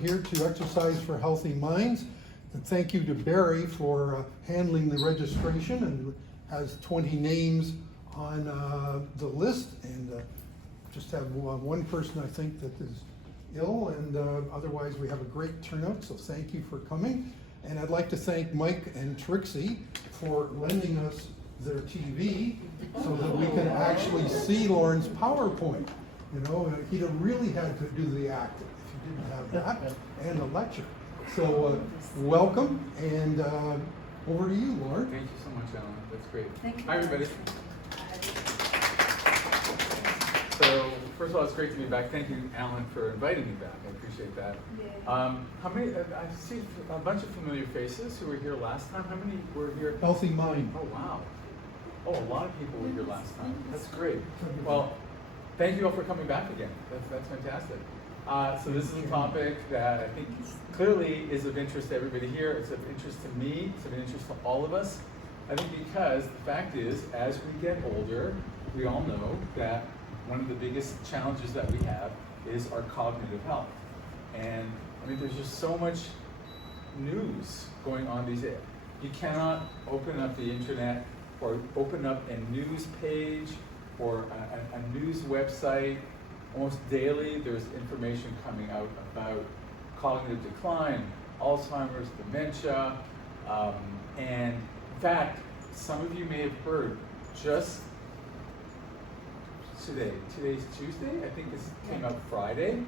Here to Exercise for Healthy Minds. And thank you to Barry for handling the registration, and has 20 names on the list, and just have one person I think that is ill, and otherwise we have a great turnout, so thank you for coming. And I'd like to thank Mike and Trixie for lending us their TV so that we can actually see Lorne's PowerPoint. You know, he'd have really had to do the acting if he didn't have that, and the lecture. So welcome, and over to you, Lorne. Thank you so much, Alan. That's great. Thank you. Hi, everybody. So, first of all, it's great to be back. Thank you, Alan, for inviting me back. I appreciate that. How many? I see a bunch of familiar faces who were here last time. How many were here? Healthy Mind. Oh, wow. Oh, a lot of people were here last time. That's great. Well, thank you all for coming back again. That's fantastic. So this is a topic that I think clearly is of interest to everybody here. It's of interest to me. It's of interest to all of us. I think because the fact is, as we get older, we all know that one of the biggest challenges that we have is our cognitive health. And I mean, there's just so much news going on these days. You cannot open up the internet or open up a news page or a news website. Almost daily, there's information coming out about cognitive decline, Alzheimer's, dementia, and in fact, some of you may have heard just today's Tuesday, I think this came out Friday,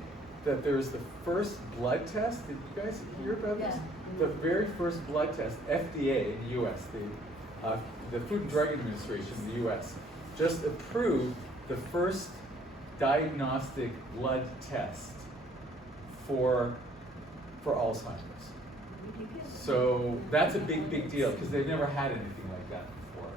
that there's the first blood test. Did you guys hear about this? The very first blood test, FDA in the US, the Food and Drug Administration in the US, just approved the first diagnostic blood test for Alzheimer's. So that's a big deal, because they've never had anything like that before.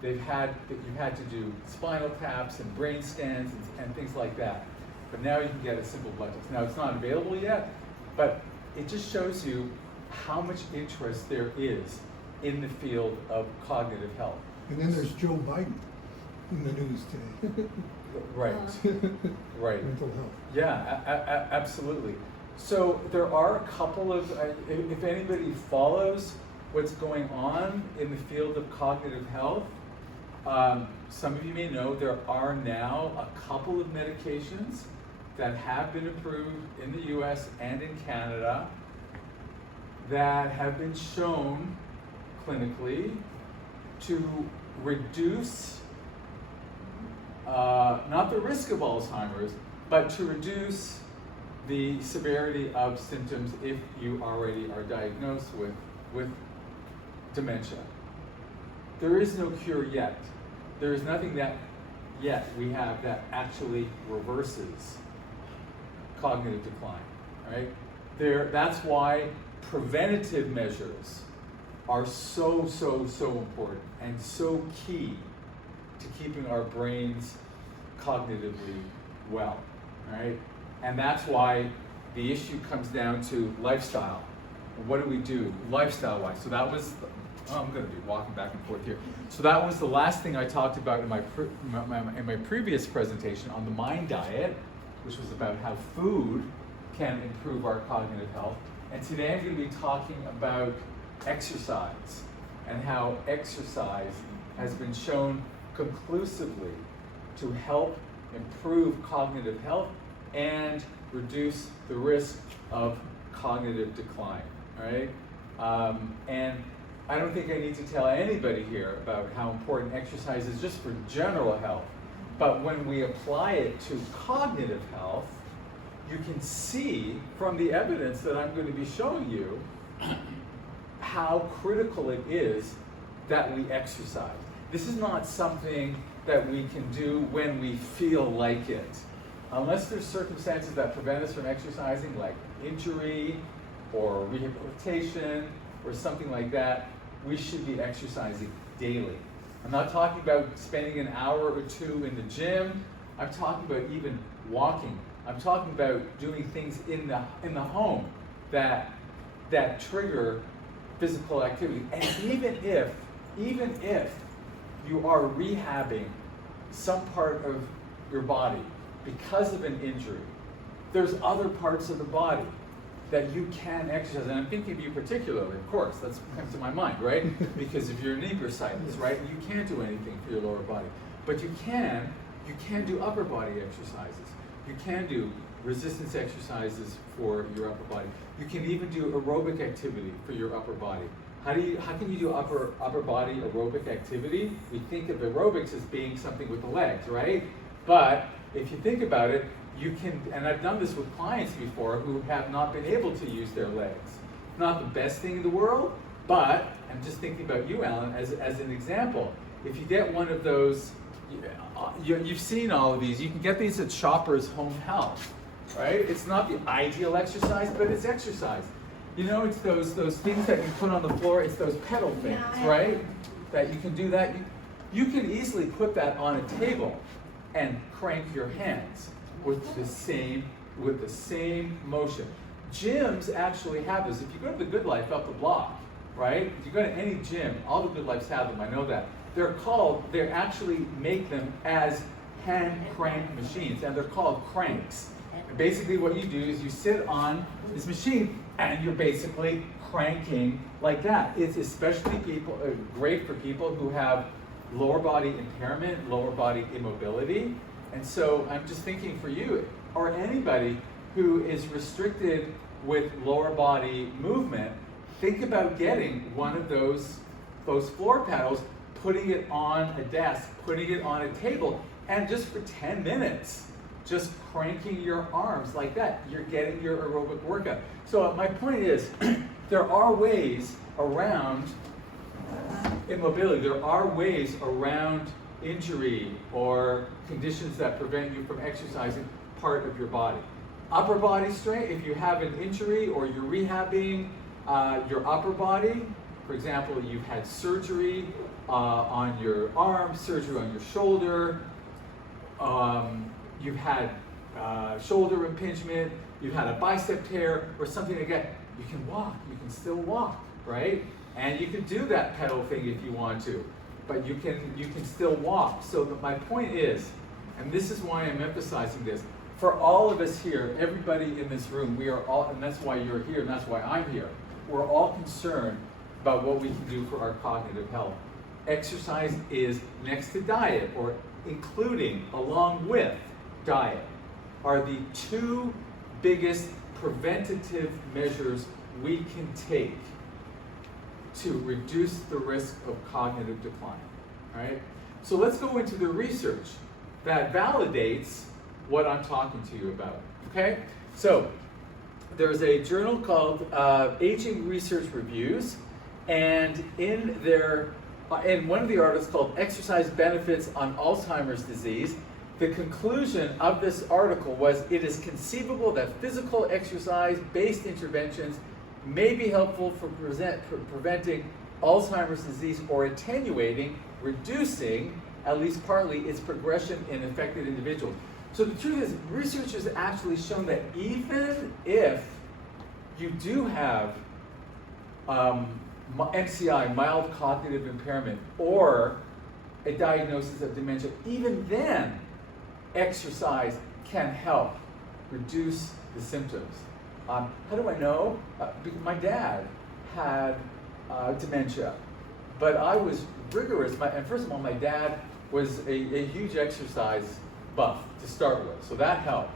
You've had to do spinal taps and brain scans and things like that. But now you can get a simple blood test. Now it's not available yet, but it just shows you how much interest there is in the field of cognitive health. And then there's Joe Biden in the news today. Right, right. Mental health. Yeah, absolutely. So there are a couple of, if anybody follows what's going on in the field of cognitive health, some of you may know there are now a couple of medications that have been approved in the US and in Canada that have been shown clinically to reduce not the risk of Alzheimer's, but to reduce the severity of symptoms if you already are diagnosed with dementia. There is no cure yet. There is nothing that yet we have that actually reverses cognitive decline, right? That's why preventative measures are so important and so key to keeping our brains cognitively well, right? And that's why the issue comes down to lifestyle. What do we do lifestyle-wise? So that was, I'm going to be walking back and forth here. So that was the last thing I talked about in my previous presentation on the mind diet, which was about how food can improve our cognitive health. And today I'm going to be talking about exercise and how exercise has been shown conclusively to help improve cognitive health and reduce the risk of cognitive decline, right? And I don't think I need to tell anybody here about how important exercise is just for general health. But when we apply it to cognitive health, you can see from the evidence that I'm going to be showing you how critical it is that we exercise. This is not something that we can do when we feel like it. Unless there's circumstances that prevent us from exercising, like injury or rehabilitation or something like that, we should be exercising daily. I'm not talking about spending an hour or two in the gym. I'm talking about even walking. I'm talking about doing things in the home that trigger physical activity. And even if you are rehabbing some part of your body because of an injury, there's other parts of the body that you can exercise. And I'm thinking of you particularly, of course, that's comes to my mind, right? Because if you're a knee bursitis, right, you can't do anything for your lower body. But you can do upper body exercises. You can do resistance exercises for your upper body. You can even do aerobic activity for your upper body. How can you do upper body aerobic activity? We think of aerobics as being something with the legs, right? But if you think about it, you can, and I've done this with clients before who have not been able to use their legs. Not the best thing in the world, but I'm just thinking about you, Alan, as an example. If you get one of those, you've seen all of these. You can get these at Shoppers Home Health, right? It's not the ideal exercise, but it's exercise. You know, it's those things that you put on the floor. It's those pedal things, right? That you can do that. You can easily put that on a table and crank your hands with the same motion. Gyms actually have this. If you go to the Good Life up the block, right? If you go to any gym, all the Good Lives have them. I know that. They actually make them as hand crank machines, and they're called cranks. And basically what you do is you sit on this machine and you're basically cranking like that. It's especially great for people who have lower body impairment, lower body immobility. And so I'm just thinking for you, or anybody who is restricted with lower body movement, think about getting one of those floor paddles, putting it on a desk, putting it on a table, and just for 10 minutes, just cranking your arms like that. You're getting your aerobic workout. So my point is, there are ways around immobility. There are ways around injury or conditions that prevent you from exercising part of your body. Upper body strength, if you have an injury or you're rehabbing your upper body, for example, you've had surgery on your arm, surgery on your shoulder, you've had shoulder impingement, you've had a bicep tear or something like that, you can walk, you can still walk, right? And you can do that pedal thing if you want to, but you can still walk. So my point is, and this is why I'm emphasizing this, for all of us here, everybody in this room, we are all, and that's why you're here, and that's why I'm here, we're all concerned about what we can do for our cognitive health. Exercise is next to diet, or including, along with diet, are the two biggest preventative measures we can take to reduce the risk of cognitive decline, all right? So let's go into the research that validates what I'm talking to you about, okay? So there's a journal called Aging Research Reviews, and in one of the articles called Exercise Benefits on Alzheimer's Disease, the conclusion of this article was, it is conceivable that physical exercise-based interventions may be helpful for preventing Alzheimer's disease or attenuating, reducing, at least partly, its progression in affected individuals. So the truth is, research has actually shown that even if you do have MCI, mild cognitive impairment, or a diagnosis of dementia, even then, exercise can help reduce the symptoms. How do I know? Because my dad had dementia, but I was rigorous. And first of all, my dad was a huge exercise buff to start with, so that helped.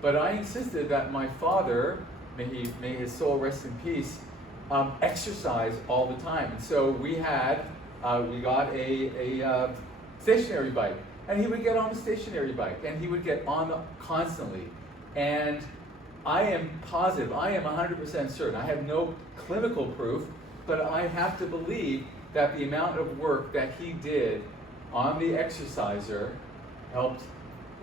But I insisted that my father, may his soul rest in peace, exercise all the time. And so we got a stationary bike, and he would get on the stationary bike, and he would get on constantly. And I am positive, I am 100% certain, I have no clinical proof, but I have to believe that the amount of work that he did on the exerciser helped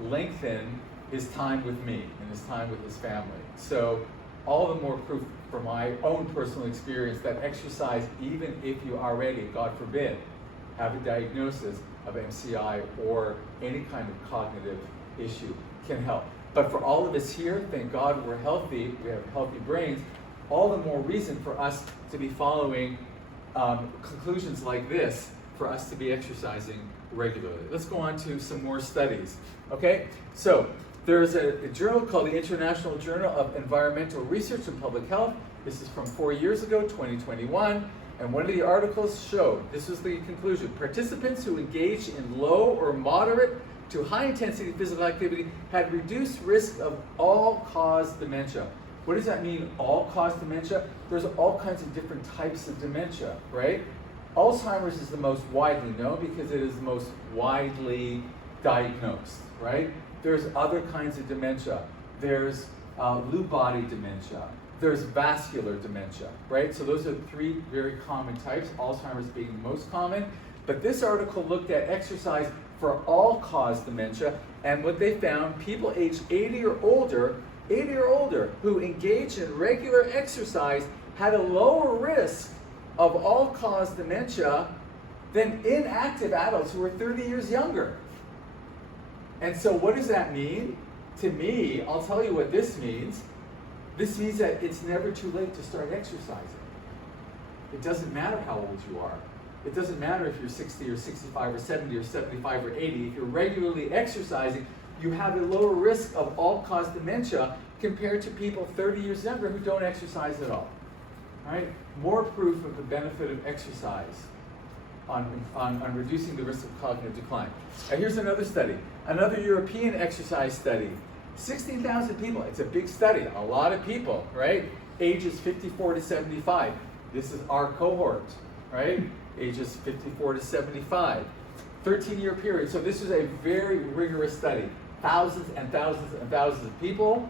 lengthen his time with me and his time with his family. So all the more proof from my own personal experience that exercise, even if you already, God forbid, have a diagnosis of MCI or any kind of cognitive issue, can help. But for all of us here, thank God we're healthy, we have healthy brains, all the more reason for us to be following conclusions like this, for us to be exercising regularly. Let's go on to some more studies. Okay, so There's a journal called the International Journal of Environmental Research and Public Health. This is from 4 years ago, 2021. And one of the articles showed, this was the conclusion, participants who engaged in low or moderate to high intensity physical activity had reduced risk of all-cause dementia. What does that mean, all-cause dementia? There's all kinds of different types of dementia, right? Alzheimer's is the most widely known because it is the most widely diagnosed, right? There's other kinds of dementia. There's Lewy body dementia. There's vascular dementia, right? So those are three very common types, Alzheimer's being the most common. But this article looked at exercise for all-cause dementia, and what they found, people aged 80 or older who engaged in regular exercise had a lower risk of all-cause dementia than inactive adults who were 30 years younger. And so what does that mean? To me, I'll tell you what this means. This means that it's never too late to start exercising. It doesn't matter how old you are. It doesn't matter if you're 60 or 65 or 70 or 75 or 80. If you're regularly exercising, you have a lower risk of all-cause dementia compared to people 30 years younger who don't exercise at all. All right? More proof of the benefit of exercise on reducing the risk of cognitive decline. Now here's another study, another European exercise study. 16,000 people, it's a big study, a lot of people, right? Ages 54 to 75. This is our cohort, right? Ages 54 to 75. 13-year period, so this is a very rigorous study. Thousands and thousands and thousands of people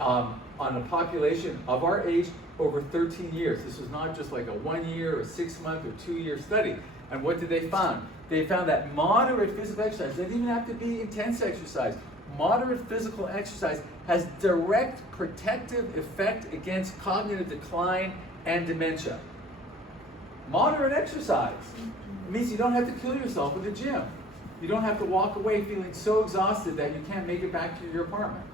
on a population of our age over 13 years. This was not just like a 1 year or 6 month or 2 year study. And what did they find? They found that moderate physical exercise, doesn't even have to be intense exercise, moderate physical exercise has direct protective effect against cognitive decline and dementia. Moderate exercise. It means you don't have to kill yourself at the gym. You don't have to walk away feeling so exhausted that you can't make it back to your apartment.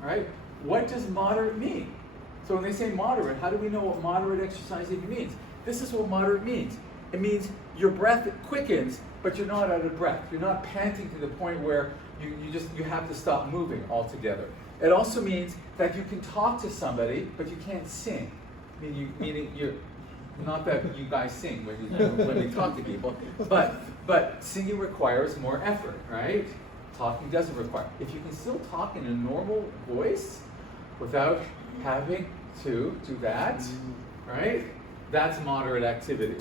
All right? What does moderate mean? So when they say moderate, how do we know what moderate exercise even means? This is what moderate means. It means your breath quickens, but you're not out of breath. You're not panting to the point where you have to stop moving altogether. It also means that you can talk to somebody, but you can't sing. Meaning you're not that you guys sing when you talk to people, but singing requires more effort, right? Talking doesn't require. If you can still talk in a normal voice without having to do that, right? That's moderate activity.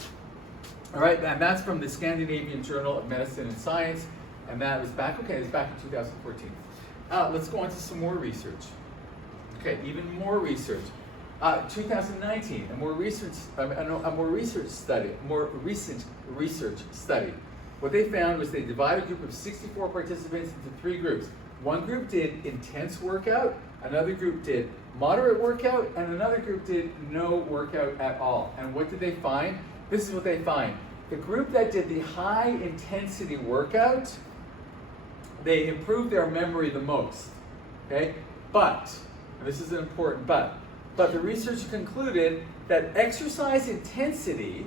All right, and that's from the Scandinavian Journal of Medicine and Science, and that was back, it was back in 2014. Let's go on to some more research. Okay, even more research. 2019, a more recent research study. What they found was they divided a group of 64 participants into 3 groups. One group did intense workout, another group did moderate workout, and another group did no workout at all. And what did they find? This is what they find. The group that did the high intensity workout, they improved their memory the most. Okay? But, and this is an important but the research concluded that exercise intensity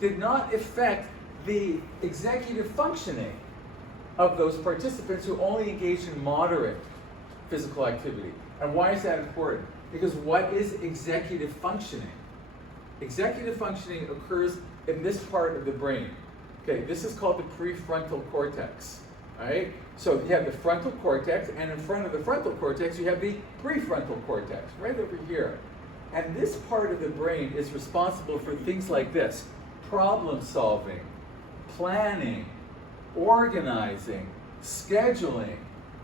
did not affect the executive functioning of those participants who only engaged in moderate physical activity. And why is that important? Because what is executive functioning? Executive functioning occurs in this part of the brain. Okay, this is called the prefrontal cortex. Right? So you have the frontal cortex, and in front of the frontal cortex you have the prefrontal cortex, right over here. And this part of the brain is responsible for things like this: problem solving, planning, organizing, scheduling,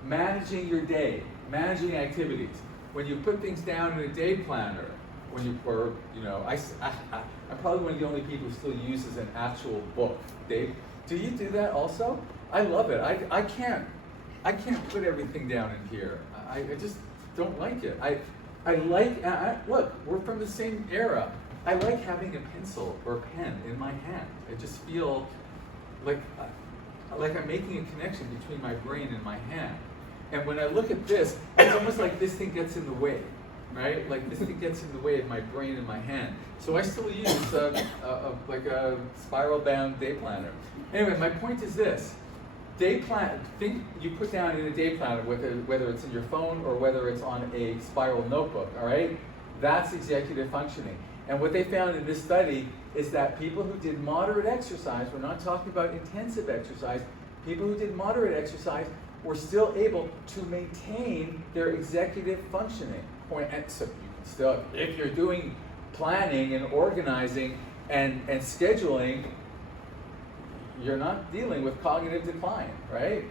managing your day, managing activities. When you put things down in a day planner, I'm probably one of the only people who still uses an actual book. Dave, do you do that also? I love it. I can't put everything down in here. I just don't like it. Look, we're from the same era. I like having a pencil or a pen in my hand. I just feel like I'm making a connection between my brain and my hand. And when I look at this, it's almost like this thing gets in the way, right? Like this thing gets in the way of my brain and my hand. So I still use like a spiral bound day planner. Anyway, my point is this. day plan, think you put down in a day planner, whether it's in your phone or whether it's on a spiral notebook, all right? That's executive functioning. And what they found in this study is that people who did moderate exercise, we're not talking about intensive exercise, people who did moderate exercise were still able to maintain their executive functioning. And so you can still, if you're doing planning and organizing and scheduling, you're not dealing with cognitive decline, right?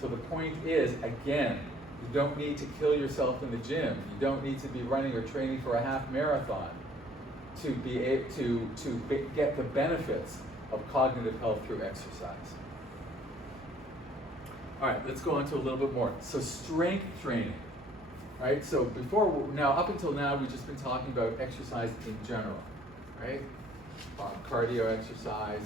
So the point is, again, you don't need to kill yourself in the gym. You don't need to be running or training for a half marathon to be able to get the benefits of cognitive health through exercise. All right, let's go on to a little bit more. So strength training, right? So up until now, we've just been talking about exercise in general, right? Cardio exercise,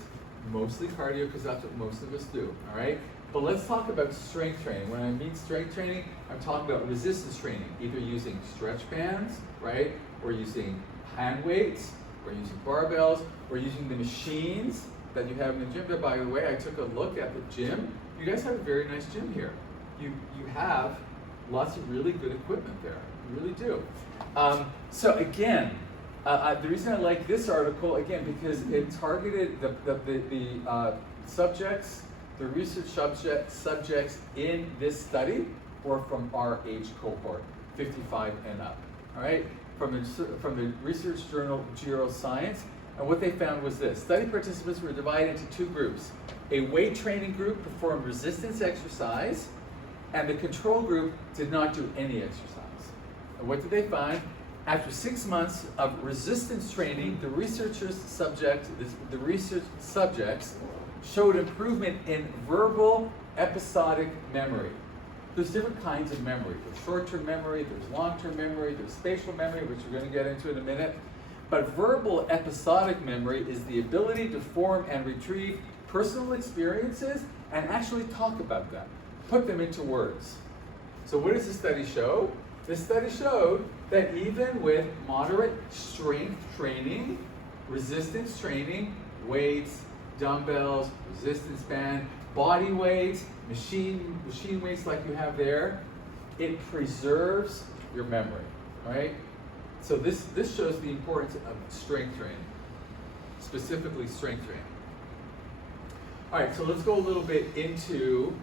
mostly cardio because that's what most of us do, all right? But let's talk about strength training. When I mean strength training, I'm talking about resistance training, either using stretch bands, right? Or using hand weights, or using barbells, or using the machines that you have in the gym. But by the way, I took a look at the gym. You guys have a very nice gym here. You have lots of really good equipment there. You really do. So again, the reason I like this article, again, because it targeted the subjects, the research subjects in this study were from our age cohort, 55 and up, all right? From the research journal Neuroscience, and what they found was this. Study participants were divided into two groups. A weight training group performed resistance exercise, and the control group did not do any exercise. And what did they find? After 6 months of resistance training, the research subjects showed improvement in verbal episodic memory. There's different kinds of memory. There's short-term memory, there's long-term memory, there's spatial memory, which we're going to get into in a minute. But verbal episodic memory is the ability to form and retrieve personal experiences and actually talk about them, put them into words. So what does this study show? This study showed that even with moderate strength training, resistance training, weights, dumbbells, resistance band, body weights, machine weights like you have there, it preserves your memory, right? So this shows the importance of strength training, specifically strength training. All right, so let's go a little bit into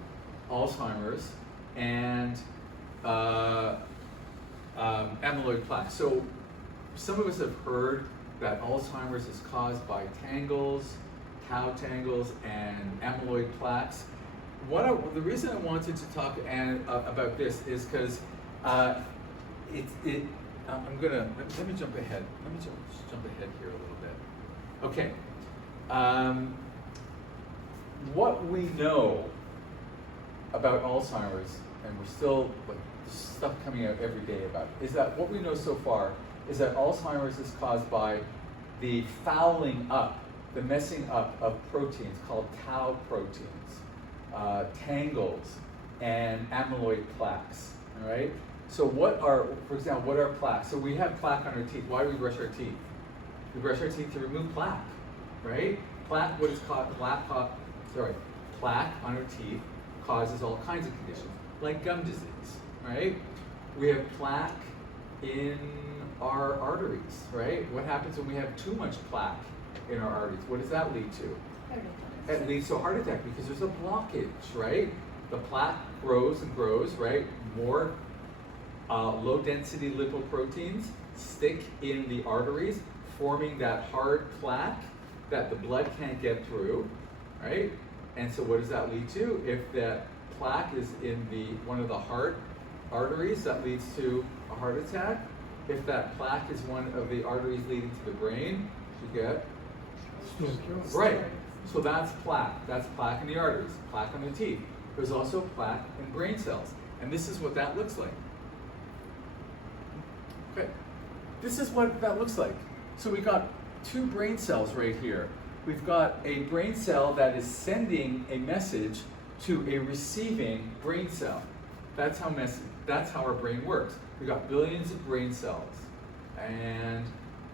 Alzheimer's and amyloid plaque. So some of us have heard that Alzheimer's is caused by tangles, tau tangles, and amyloid plaques. The reason I wanted to talk about this is because let me jump ahead. Let me jump ahead here a little bit. Okay. What we know about Alzheimer's, and we're still stuff coming out every day about it, is that what we know so far is that Alzheimer's is caused by the fouling up, the messing up of proteins called tau proteins, tangles, and amyloid plaques. All right. So for example, what are plaques? So we have plaque on our teeth. Why do we brush our teeth? We brush our teeth to remove plaque, right? Plaque, what is called plaque on our teeth causes all kinds of conditions, like gum disease, right? We have plaque in our arteries, right? What happens when we have too much plaque in our arteries? What does that lead to? It leads to a heart attack because there's a blockage, right? The plaque grows and grows, right? More low-density lipoproteins stick in the arteries, forming that hard plaque that the blood can't get through, right? And so what does that lead to? If that plaque is in one of the heart arteries, that leads to a heart attack. If that plaque is one of the arteries leading to the brain, you get right. So that's plaque. That's plaque in the arteries, plaque on the teeth. There's also plaque in brain cells. And this is what that looks like. Okay. This is what that looks like. So we got two brain cells right here. We've got a brain cell that is sending a message to a receiving brain cell. That's how our brain works. We've got billions of brain cells. And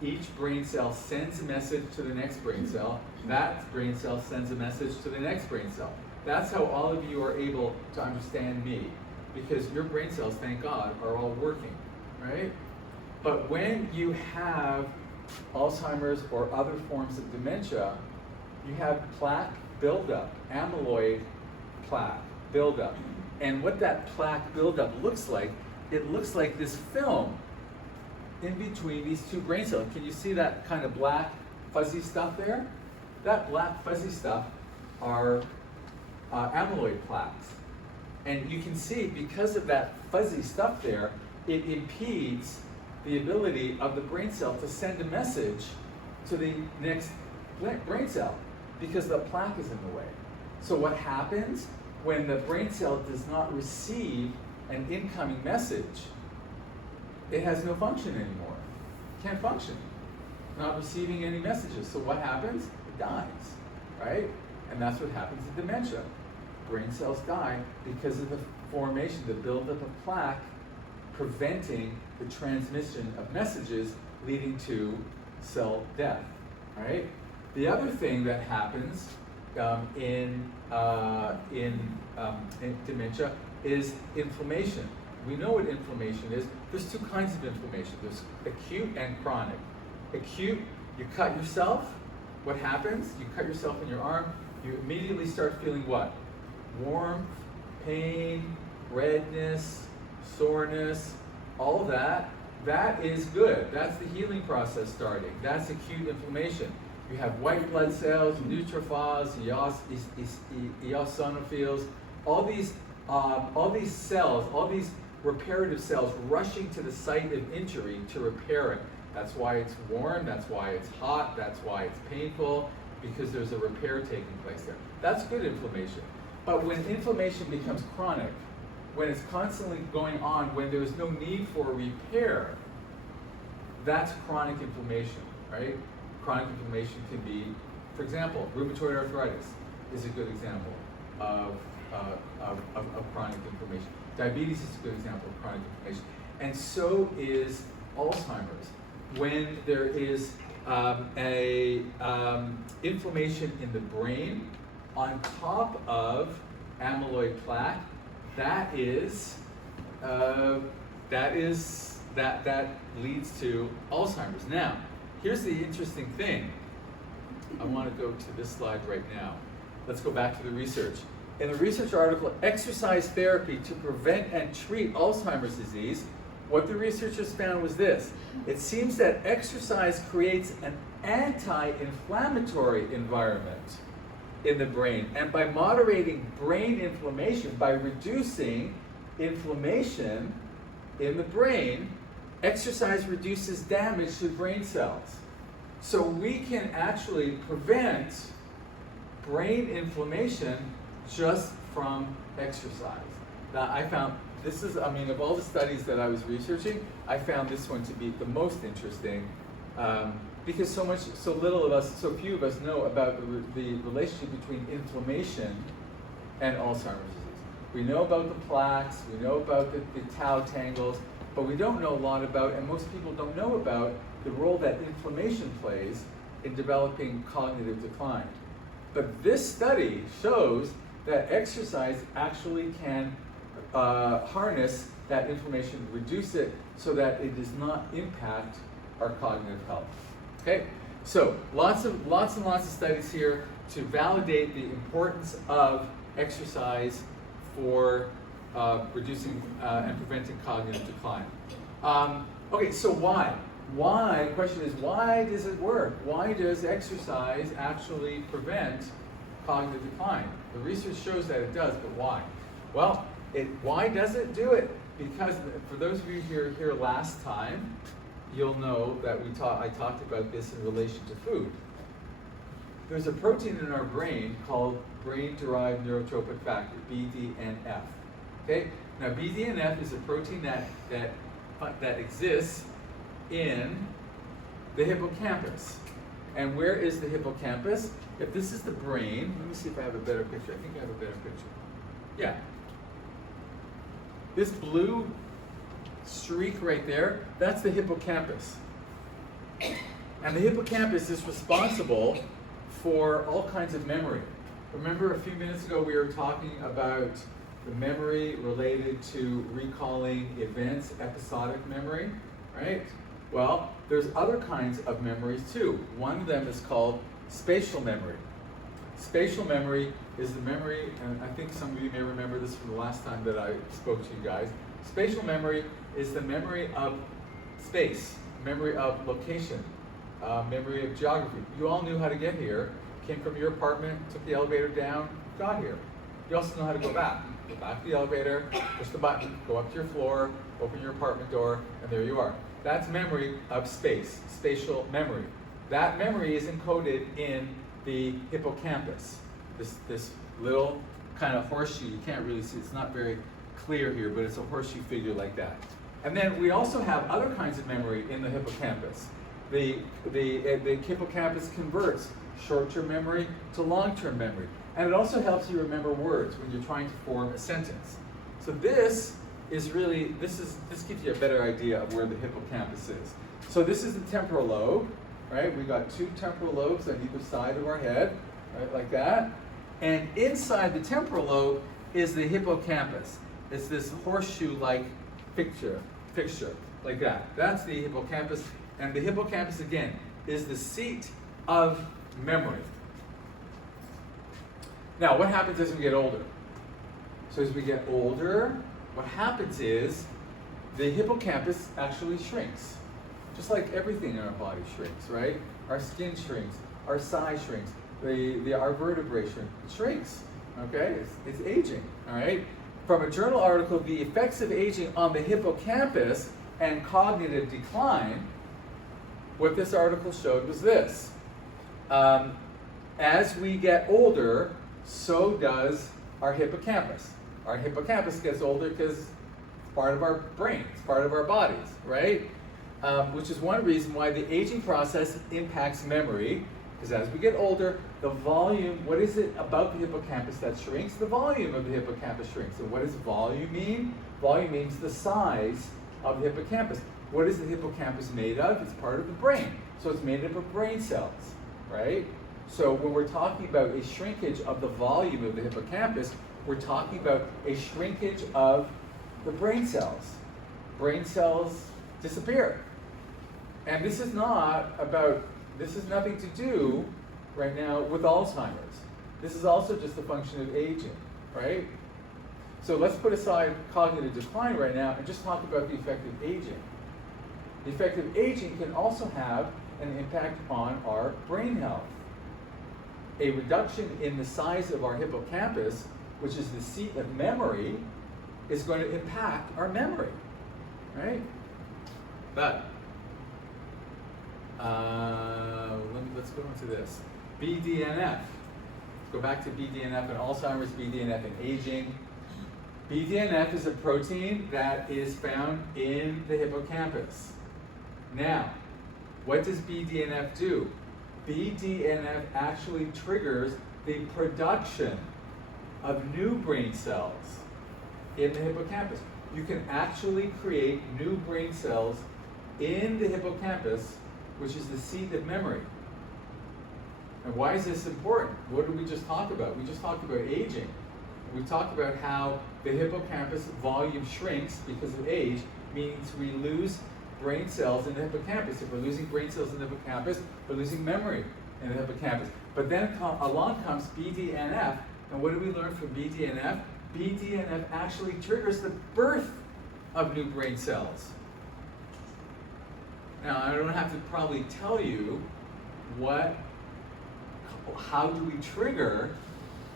each brain cell sends a message to the next brain cell. That brain cell sends a message to the next brain cell. That's how all of you are able to understand me, because your brain cells, thank God, are all working, right? But when you have Alzheimer's or other forms of dementia, you have plaque buildup, amyloid plaque buildup. And what that plaque buildup looks like, it looks like this film in between these two brain cells. Can you see that kind of black fuzzy stuff there? That black fuzzy stuff are amyloid plaques. And you can see, because of that fuzzy stuff there, it impedes the ability of the brain cell to send a message to the next brain cell, because the plaque is in the way. So what happens when the brain cell does not receive an incoming message? It has no function anymore. Can't function. Not receiving any messages. So what happens? It dies, right? And that's what happens in dementia. Brain cells die because of the formation, the buildup of plaque, preventing the transmission of messages, leading to cell death, right? The other thing that happens in dementia is inflammation. We know what inflammation is. There's two kinds of inflammation. There's acute and chronic. Acute, you cut yourself. What happens? You cut yourself in your arm, you immediately start feeling what? Warmth, pain, redness, soreness, all that. That is good. That's the healing process starting. That's acute inflammation. You have white blood cells, neutrophils, eosinophils, all these cells, all these reparative cells rushing to the site of injury to repair it. That's why it's warm, that's why it's hot, that's why it's painful, because there's a repair taking place there. That's good inflammation. But when inflammation becomes chronic, when it's constantly going on, when there's no need for repair, that's chronic inflammation, right? Chronic inflammation can be, for example, rheumatoid arthritis is a good example of chronic inflammation. Diabetes is a good example of chronic inflammation. And so is Alzheimer's. When there is inflammation in the brain on top of amyloid plaque, that leads to Alzheimer's. Now, here's the interesting thing. I want to go to this slide right now. Let's go back to the research. In the research article, Exercise Therapy to Prevent and Treat Alzheimer's Disease, what the researchers found was this. It seems that exercise creates an anti-inflammatory environment in the brain. And by moderating brain inflammation, by reducing inflammation in the brain, exercise reduces damage to brain cells. So we can actually prevent brain inflammation just from exercise. Now I found this is, of all the studies that I was researching, I found this one to be the most interesting because so few of us know about the relationship between inflammation and Alzheimer's disease. We know about the plaques, we know about the tau tangles, but we don't know a lot about, and most people don't know about, the role that inflammation plays in developing cognitive decline. But this study shows that exercise actually can harness that inflammation, reduce it so that it does not impact our cognitive health. Okay, so lots and lots of studies here to validate the importance of exercise for reducing and preventing cognitive decline. Okay, so why? Why? The question is, why does it work? Why does exercise actually prevent cognitive decline? The research shows that it does, but why? Well, why does it do it? Because for those of you who were here last time, you'll know that I talked about this in relation to food. There's a protein in our brain called brain-derived neurotrophic factor, BDNF. Okay? Now BDNF is a protein that exists in the hippocampus. And where is the hippocampus? If this is the brain, let me see if I have a better picture. I think I have a better picture. Yeah. This blue streak right there, that's the hippocampus. And the hippocampus is responsible for all kinds of memory. Remember a few minutes ago we were talking about the memory related to recalling events, episodic memory, right? Well, there's other kinds of memories too. One of them is called spatial memory. Spatial memory is the memory, and I think some of you may remember this from the last time that I spoke to you guys. Spatial memory is the memory of space, memory of location, memory of geography. You all knew how to get here, came from your apartment, took the elevator down, got here. You also know how to go back. Go back to the elevator, push the button, go up to your floor, open your apartment door, and there you are. That's memory of space, spatial memory. That memory is encoded in the hippocampus. This little kind of horseshoe, you can't really see, it's not very clear here, but it's a horseshoe figure like that. And then we also have other kinds of memory in the hippocampus. The hippocampus converts short-term memory to long-term memory. And it also helps you remember words when you're trying to form a sentence. So this gives you a better idea of where the hippocampus is. So this is the temporal lobe, right? We've got two temporal lobes on either side of our head, right, like that. And inside the temporal lobe is the hippocampus. It's this horseshoe-like fixture, like that. That's the hippocampus. And the hippocampus, again, is the seat of memory. Now, what happens as we get older? So as we get older, what happens is the hippocampus actually shrinks. Just like everything in our body shrinks, right? Our skin shrinks, our size shrinks, our vertebrae shrinks, okay? It's aging, all right? From a journal article, The Effects of Aging on the Hippocampus and Cognitive Decline, what this article showed was this. As we get older, so does our hippocampus. Our hippocampus gets older because it's part of our brain, it's part of our bodies, right? Which is one reason why the aging process impacts memory, because as we get older, the volume, what is it about the hippocampus that shrinks? The volume of the hippocampus shrinks. And what does volume mean? Volume means the size of the hippocampus. What is the hippocampus made of? It's part of the brain. So it's made up of brain cells, right? So when we're talking about a shrinkage of the volume of the hippocampus, we're talking about a shrinkage of the brain cells. Brain cells disappear. And this is nothing to do right now with Alzheimer's. This is also just a function of aging, right? So let's put aside cognitive decline right now and just talk about the effect of aging. The effect of aging can also have an impact on our brain health. A reduction in the size of our hippocampus, which is the seat of memory, is going to impact our memory, right? But let's go into this. BDNF. Let's go back to BDNF and Alzheimer's, BDNF and aging. BDNF is a protein that is found in the hippocampus. Now, what does BDNF do? BDNF actually triggers the production of new brain cells in the hippocampus. You can actually create new brain cells in the hippocampus, which is the seat of memory. And why is this important? What did we just talk about? We just talked about aging. We talked about how the hippocampus volume shrinks because of age, means we lose brain cells in the hippocampus. If we're losing brain cells in the hippocampus, we're losing memory in the hippocampus. But then along comes BDNF, and what do we learn from BDNF? BDNF actually triggers the birth of new brain cells. Now, I don't have to probably tell you how do we trigger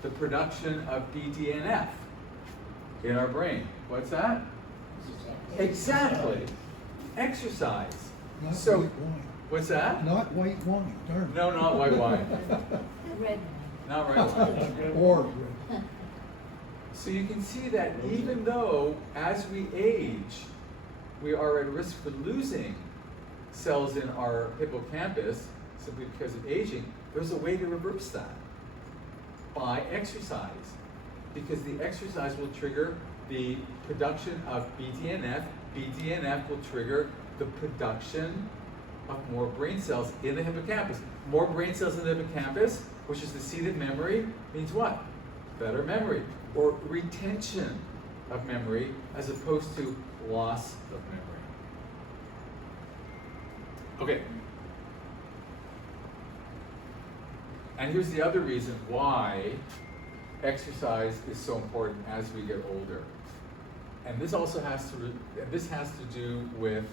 the production of BDNF in our brain? What's that? Exactly. Exercise. Not So, white wine. what's that? Not white wine, darn it. No, not white wine. Red Not red wine. Or red. So you can see that even though as we age, we are at risk for losing cells in our hippocampus simply because of aging, there's a way to reverse that by exercise. Because the exercise will trigger the production of BDNF. BDNF will trigger the production of more brain cells in the hippocampus. More brain cells in the hippocampus, which is the seat of memory, means what? Better memory, or retention of memory, as opposed to loss of memory. Okay. And here's the other reason why exercise is so important as we get older. And this also has to do with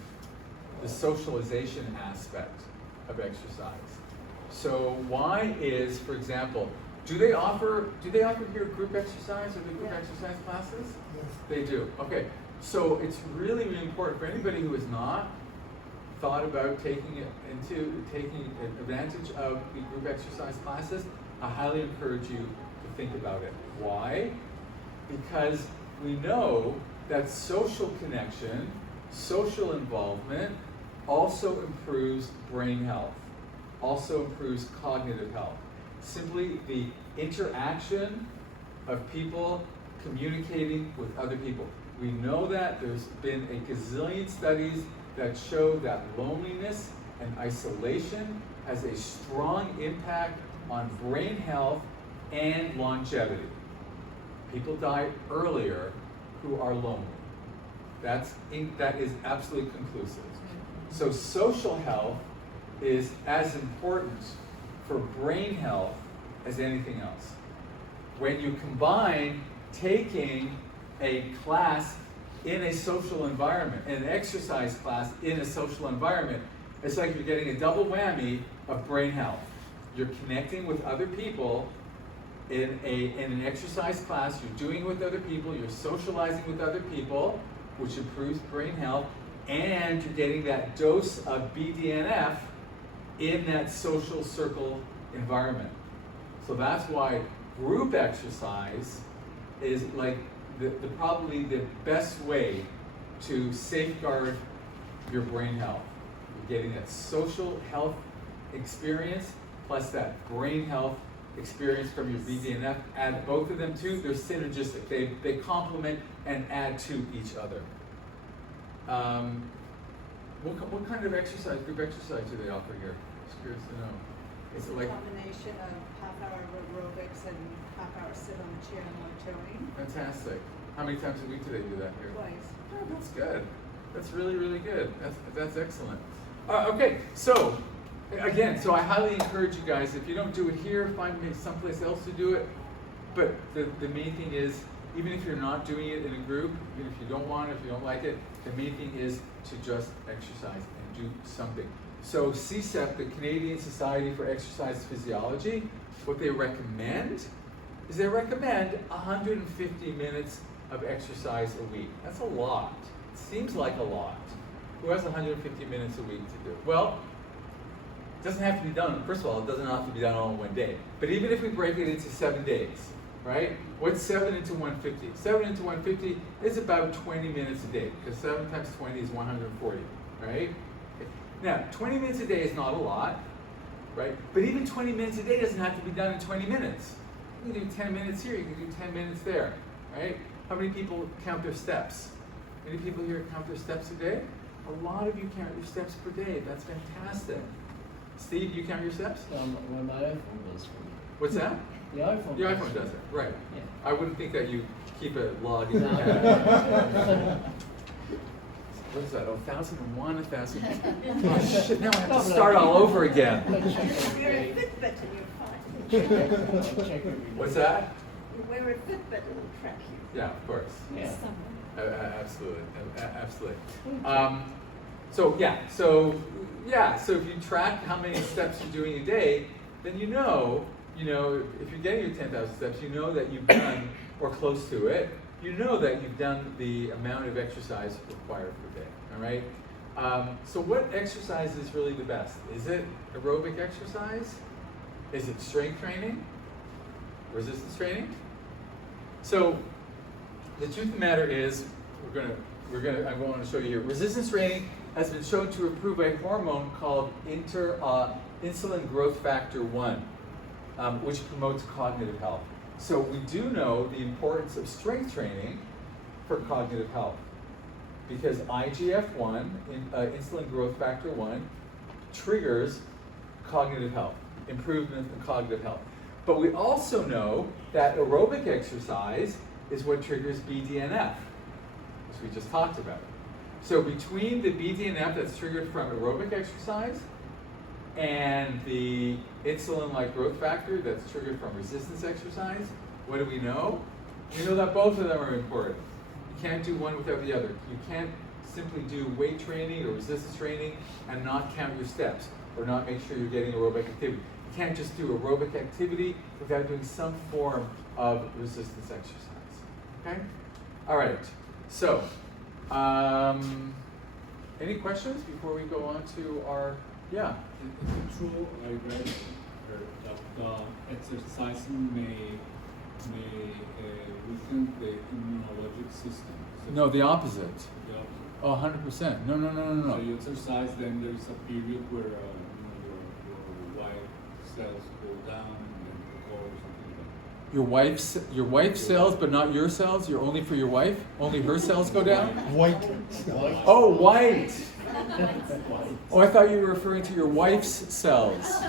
the socialization aspect of exercise. So why is, for example, do they offer here group exercise or the group exercise classes? Yes. They do. Okay. So it's really, really important for anybody who has not thought about taking advantage of the group exercise classes. I highly encourage you to think about it. Why? Because we know that social connection, social involvement also improves brain health, also improves cognitive health. Simply the interaction of people communicating with other people. We know that there's been a gazillion studies that show that loneliness and isolation has a strong impact on brain health and longevity. People die earlier who are lonely. That is absolutely conclusive. So social health is as important for brain health as anything else. When you combine taking a class in a social environment, an exercise class in a social environment, it's like you're getting a double whammy of brain health. You're connecting with other people in an exercise class, you're doing it with other people, you're socializing with other people, which improves brain health, and you're getting that dose of BDNF in that social circle environment. So that's why group exercise is like probably the best way to safeguard your brain health. You're getting that social health experience plus that brain health experience from your BDNF. Add both of them too, they're synergistic. They complement and add to each other. What kind of exercise, group exercise do they offer here? Just curious to know. Is it like a combination of half-hour aerobics and half-hour sit on the chair and more toning? fantastic? How many times a week do they do that here? Twice. Oh, that's good. That's really, really good. That's excellent. Okay, so again, so I highly encourage you guys, if you don't do it here, find someplace else to do it. But the main thing is, even if you're not doing it in a group, even if you don't want it, if you don't like it, the main thing is to just exercise and do something. So CSEP, the Canadian Society for Exercise Physiology, what they recommend is they recommend 150 minutes of exercise a week. That's a lot. It seems like a lot. Who has 150 minutes a week to do? Well, it doesn't have to be done. First of all, it doesn't have to be done all in one day. But even if we break it into 7 days, right? What's 7 into 150? 7 into 150 is about 20 minutes a day, because 7 times 20 is 140, right? Now, 20 minutes a day is not a lot, right? But even 20 minutes a day doesn't have to be done in 20 minutes. You can do 10 minutes here, you can do 10 minutes there, right? How many people count their steps? Many people here count their steps a day? A lot of you count your steps per day. That's fantastic. Steve, you count your steps? Well, my iPhone does for me. What's that? The iPhone. Your iPhone does it, right. Yeah. I wouldn't think that you keep a log in your No. head. What is that? Oh, 1001, 1000. Oh shit, now I have to start all over again. You wear a Fitbit and you're fine. Check every day. What's that? You wear a Fitbit, it'll track you. Yeah, of course. Yeah. Absolutely, absolutely. So if you track how many steps you're doing a day, then you know, if you're getting your 10,000 steps, you know that you've done, or close to it, you know that you've done the amount of exercise required per day, all right? So what exercise is really the best? Is it aerobic exercise? Is it strength training? Resistance training? So the truth of the matter is, I'm going to show you here. Resistance training has been shown to improve a hormone called insulin growth factor 1, which promotes cognitive health. So we do know the importance of strength training for cognitive health, because IGF-1, insulin growth factor 1, triggers cognitive health, improvement in cognitive health. But we also know that aerobic exercise is what triggers BDNF, as we just talked about. So between the BDNF that's triggered from aerobic exercise and the insulin-like growth factor that's triggered from resistance exercise, what do we know? We know that both of them are important. You can't do one without the other. You can't simply do weight training or resistance training and not count your steps or not make sure you're getting aerobic activity. You can't just do aerobic activity without doing some form of resistance exercise. Okay? All right. So, any questions before we go on to our, yeah? Is it true, I read that exercising may weaken the immunologic system? No, the opposite. The opposite. Oh, 100%. No. So you exercise, then there's a period where your white cells go down and then go or something like that. Your wife's cells, but not your cells? You're only for your wife? Only her cells go down? White. Oh, white! Oh, I thought you were referring to your wife's cells.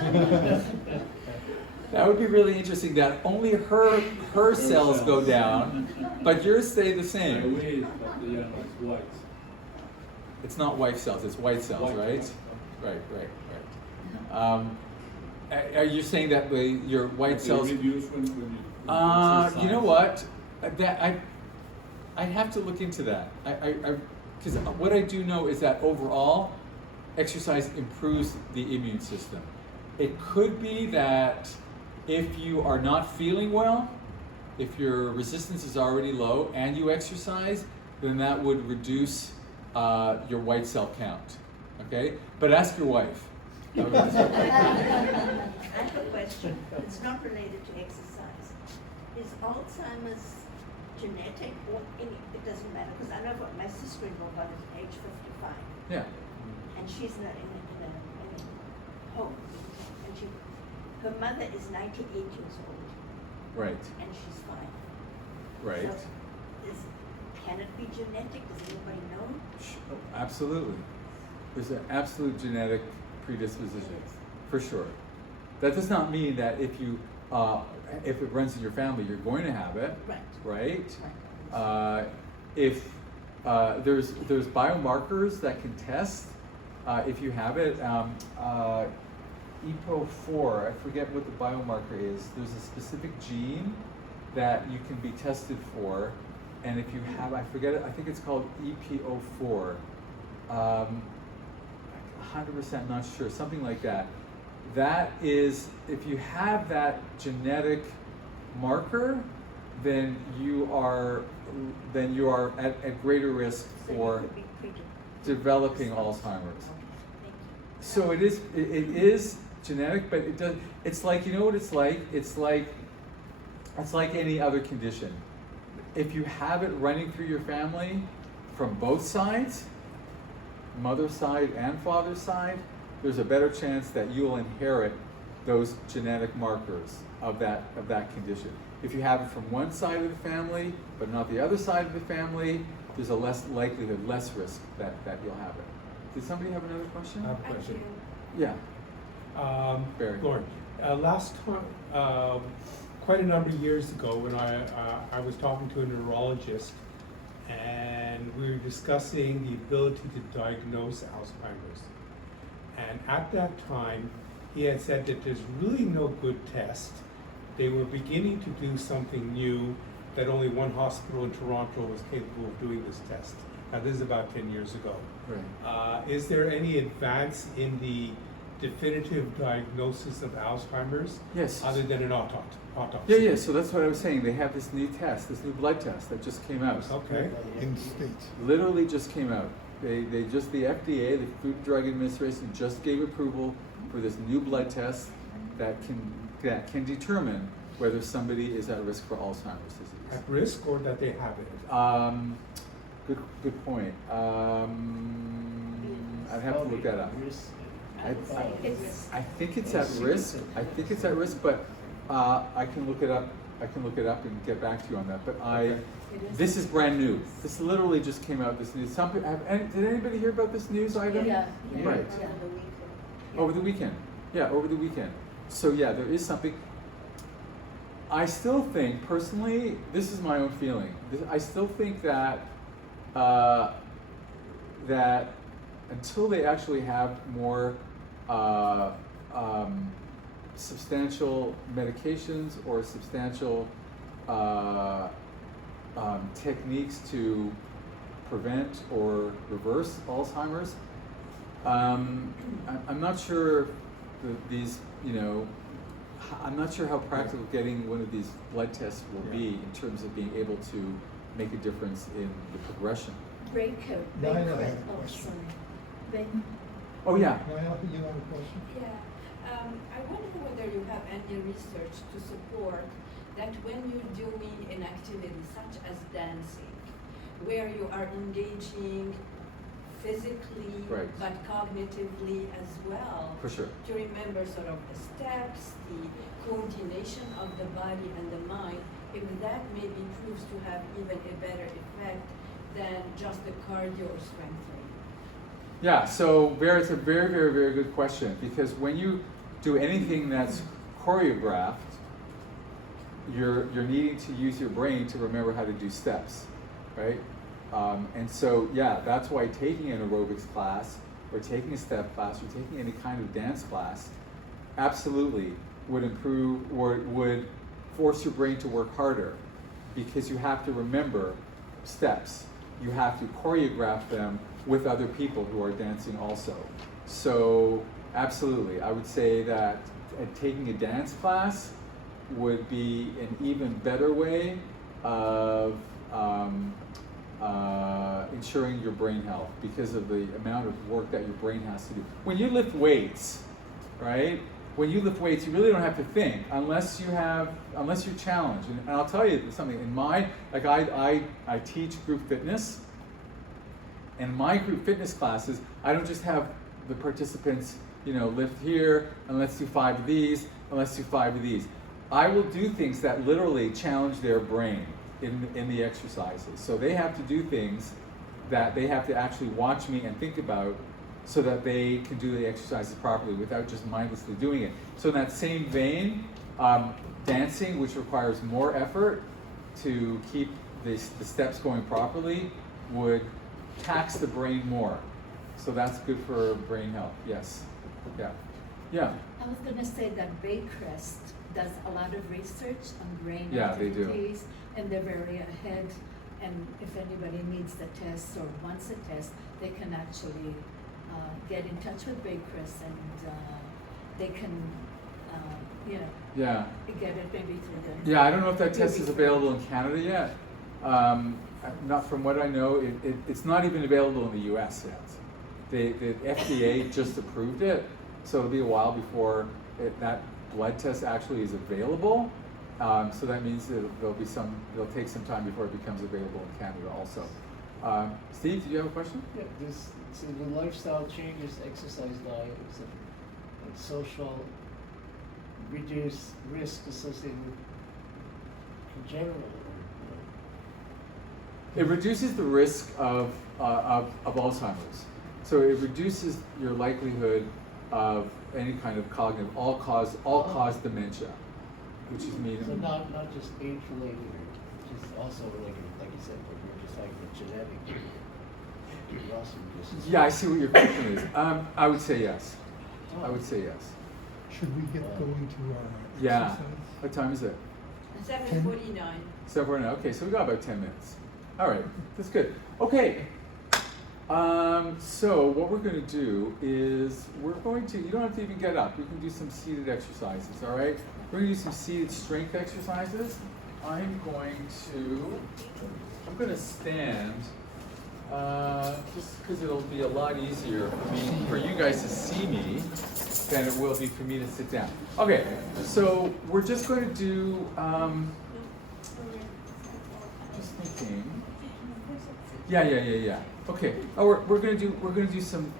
That would be really interesting that only her cells go down, but yours stay the It same. is, but yeah, it's white. It's not white cells, it's white cells, White. right? Right. Are you saying that your white cells... They reduce when you You know exercise. what? I'd have to look into that. Because what I do know is that overall, exercise improves the immune system. It could be that if you are not feeling well, if your resistance is already low and you exercise, then that would reduce your white cell count. Okay? But ask your wife. I have a question. It's not related to exercise. Is Alzheimer's genetic or any? It doesn't matter because I know what my sister-in-law got at age 55, Yeah. and she's in a home, and her mother is 98 years old, Right. and she's fine. Right. So can it be genetic? Does anybody know? Absolutely. There's an absolute genetic predisposition, for sure. That does not mean that if it runs in your family, you're going to have it, Right. right? If there's biomarkers that can test if you have it. EPO4, I forget what the biomarker is. There's a specific gene that you can be tested for, and if you have, I forget it, I think it's called EPO4. 100% not sure, something like that. That is, if you have that genetic marker, then you are at greater risk So for you could be developing Alzheimer's. Okay, thank you. So it is genetic, but it's like, you know what it's like? It's like any other condition. If you have it running through your family from both sides, mother's side and father's side, there's a better chance that you'll inherit those genetic markers of that condition. If you have it from one side of the family, but not the other side of the family, there's a less likelihood, less risk that you'll have it. Did somebody have another question? I have a question. Yeah. Barry. Lorne, last time, quite a number of years ago, when I was talking to a neurologist, and we were discussing the ability to diagnose Alzheimer's. And at that time, he had said that there's really no good test. They were beginning to do something new that only one hospital in Toronto was capable of doing this test. Now, this is about 10 years ago. Right. Is there any advance in the definitive diagnosis of Alzheimer's? Yes. Other than an autopsy? Yeah. So that's what I was saying. They have this new test, this new blood test that just came out. Okay. In states. Literally just came out. The FDA, the Food and Drug Administration, just gave approval for this new blood test that can determine whether somebody is at risk for Alzheimer's disease. At risk or that they have it? Good point. I'd have to look that up. I think it's at risk. But I can look it up. And get back to you on that. But this is brand new. This literally just came out. This news. Did anybody hear about this news item? Yeah. Right. Over the weekend. Yeah, over the weekend. So yeah, there is something. I still think, personally, this is my own feeling. I still think that that until they actually have more substantial medications or substantial techniques to prevent or reverse Alzheimer's, I'm not sure these, I'm not sure how practical getting one of these blood tests will be in terms of being able to make a difference in the progression. Nyla had a question. Oh yeah. Nyla, you have a question? Yeah, I wonder whether you have any research to support that when you're doing an activity such as dancing, where you are engaging physically Right. but cognitively as well, For sure. to remember sort of the steps, the coordination of the body and the mind, if that maybe proves to have even a better effect than just the cardio or strength training. Yeah, so Bear, it's a very, very, very good question, because when you do anything that's choreographed, you're needing to use your brain to remember how to do steps, right? And so, yeah, that's why taking an aerobics class or taking a step class or taking any kind of dance class absolutely would improve or would force your brain to work harder, because you have to remember steps. You have to choreograph them with other people who are dancing also. So absolutely, I would say that taking a dance class would be an even better way of ensuring your brain health, because of the amount of work that your brain has to do. When you lift weights, right? When you lift weights, you really don't have to think unless you're challenged. And I'll tell you something. In my, like I teach group fitness. In my group fitness classes, I don't just have the participants, lift here, and let's do 5 of these, and let's do 5 of these. I will do things that literally challenge their brain in the exercises. So they have to do things that they have to actually watch me and think about, so that they can do the exercises properly without just mindlessly doing it. So in that same vein, dancing, which requires more effort to keep the steps going properly, would tax the brain more. So that's good for brain health. Yes. Yeah. Yeah. I was going to say that Baycrest does a lot of research on brain Yeah, they do. activities, and they're very ahead. And if anybody needs the test or wants a test, they can actually get in touch with Baycrest, and they can, Yeah. get it maybe through the. Yeah, I don't know if that test is available in Canada yet. Not from what I know, it's not even available in the US yet. The FDA just approved it, so it'll be a while before that blood test actually is available. So that means that it'll take some time before it becomes available in Canada also. Steve, did you have a question? Yeah, so the lifestyle changes, exercise, diet, and social reduce risk associated with congenital. It reduces the risk of Alzheimer's. So it reduces your likelihood of any kind of cognitive all-cause dementia, which is mean. So not just age related, just also like you said, like we were just talking about genetic. Yeah, I see what your question is. I would say yes. I would say yes. Should we get going to our Yeah. exercise? What time is it? 7:49. 7:49. Okay, so we got about 10 minutes. All right, that's good. Okay. So what we're going to do is you don't have to even get up. We can do some seated exercises, all right? We're going to do some seated strength exercises. I'm going to stand, just because it'll be a lot easier for you guys to see me than it will be for me to sit down. Okay, so we're just going to do, just thinking. Yeah. Okay. Oh, we're gonna do some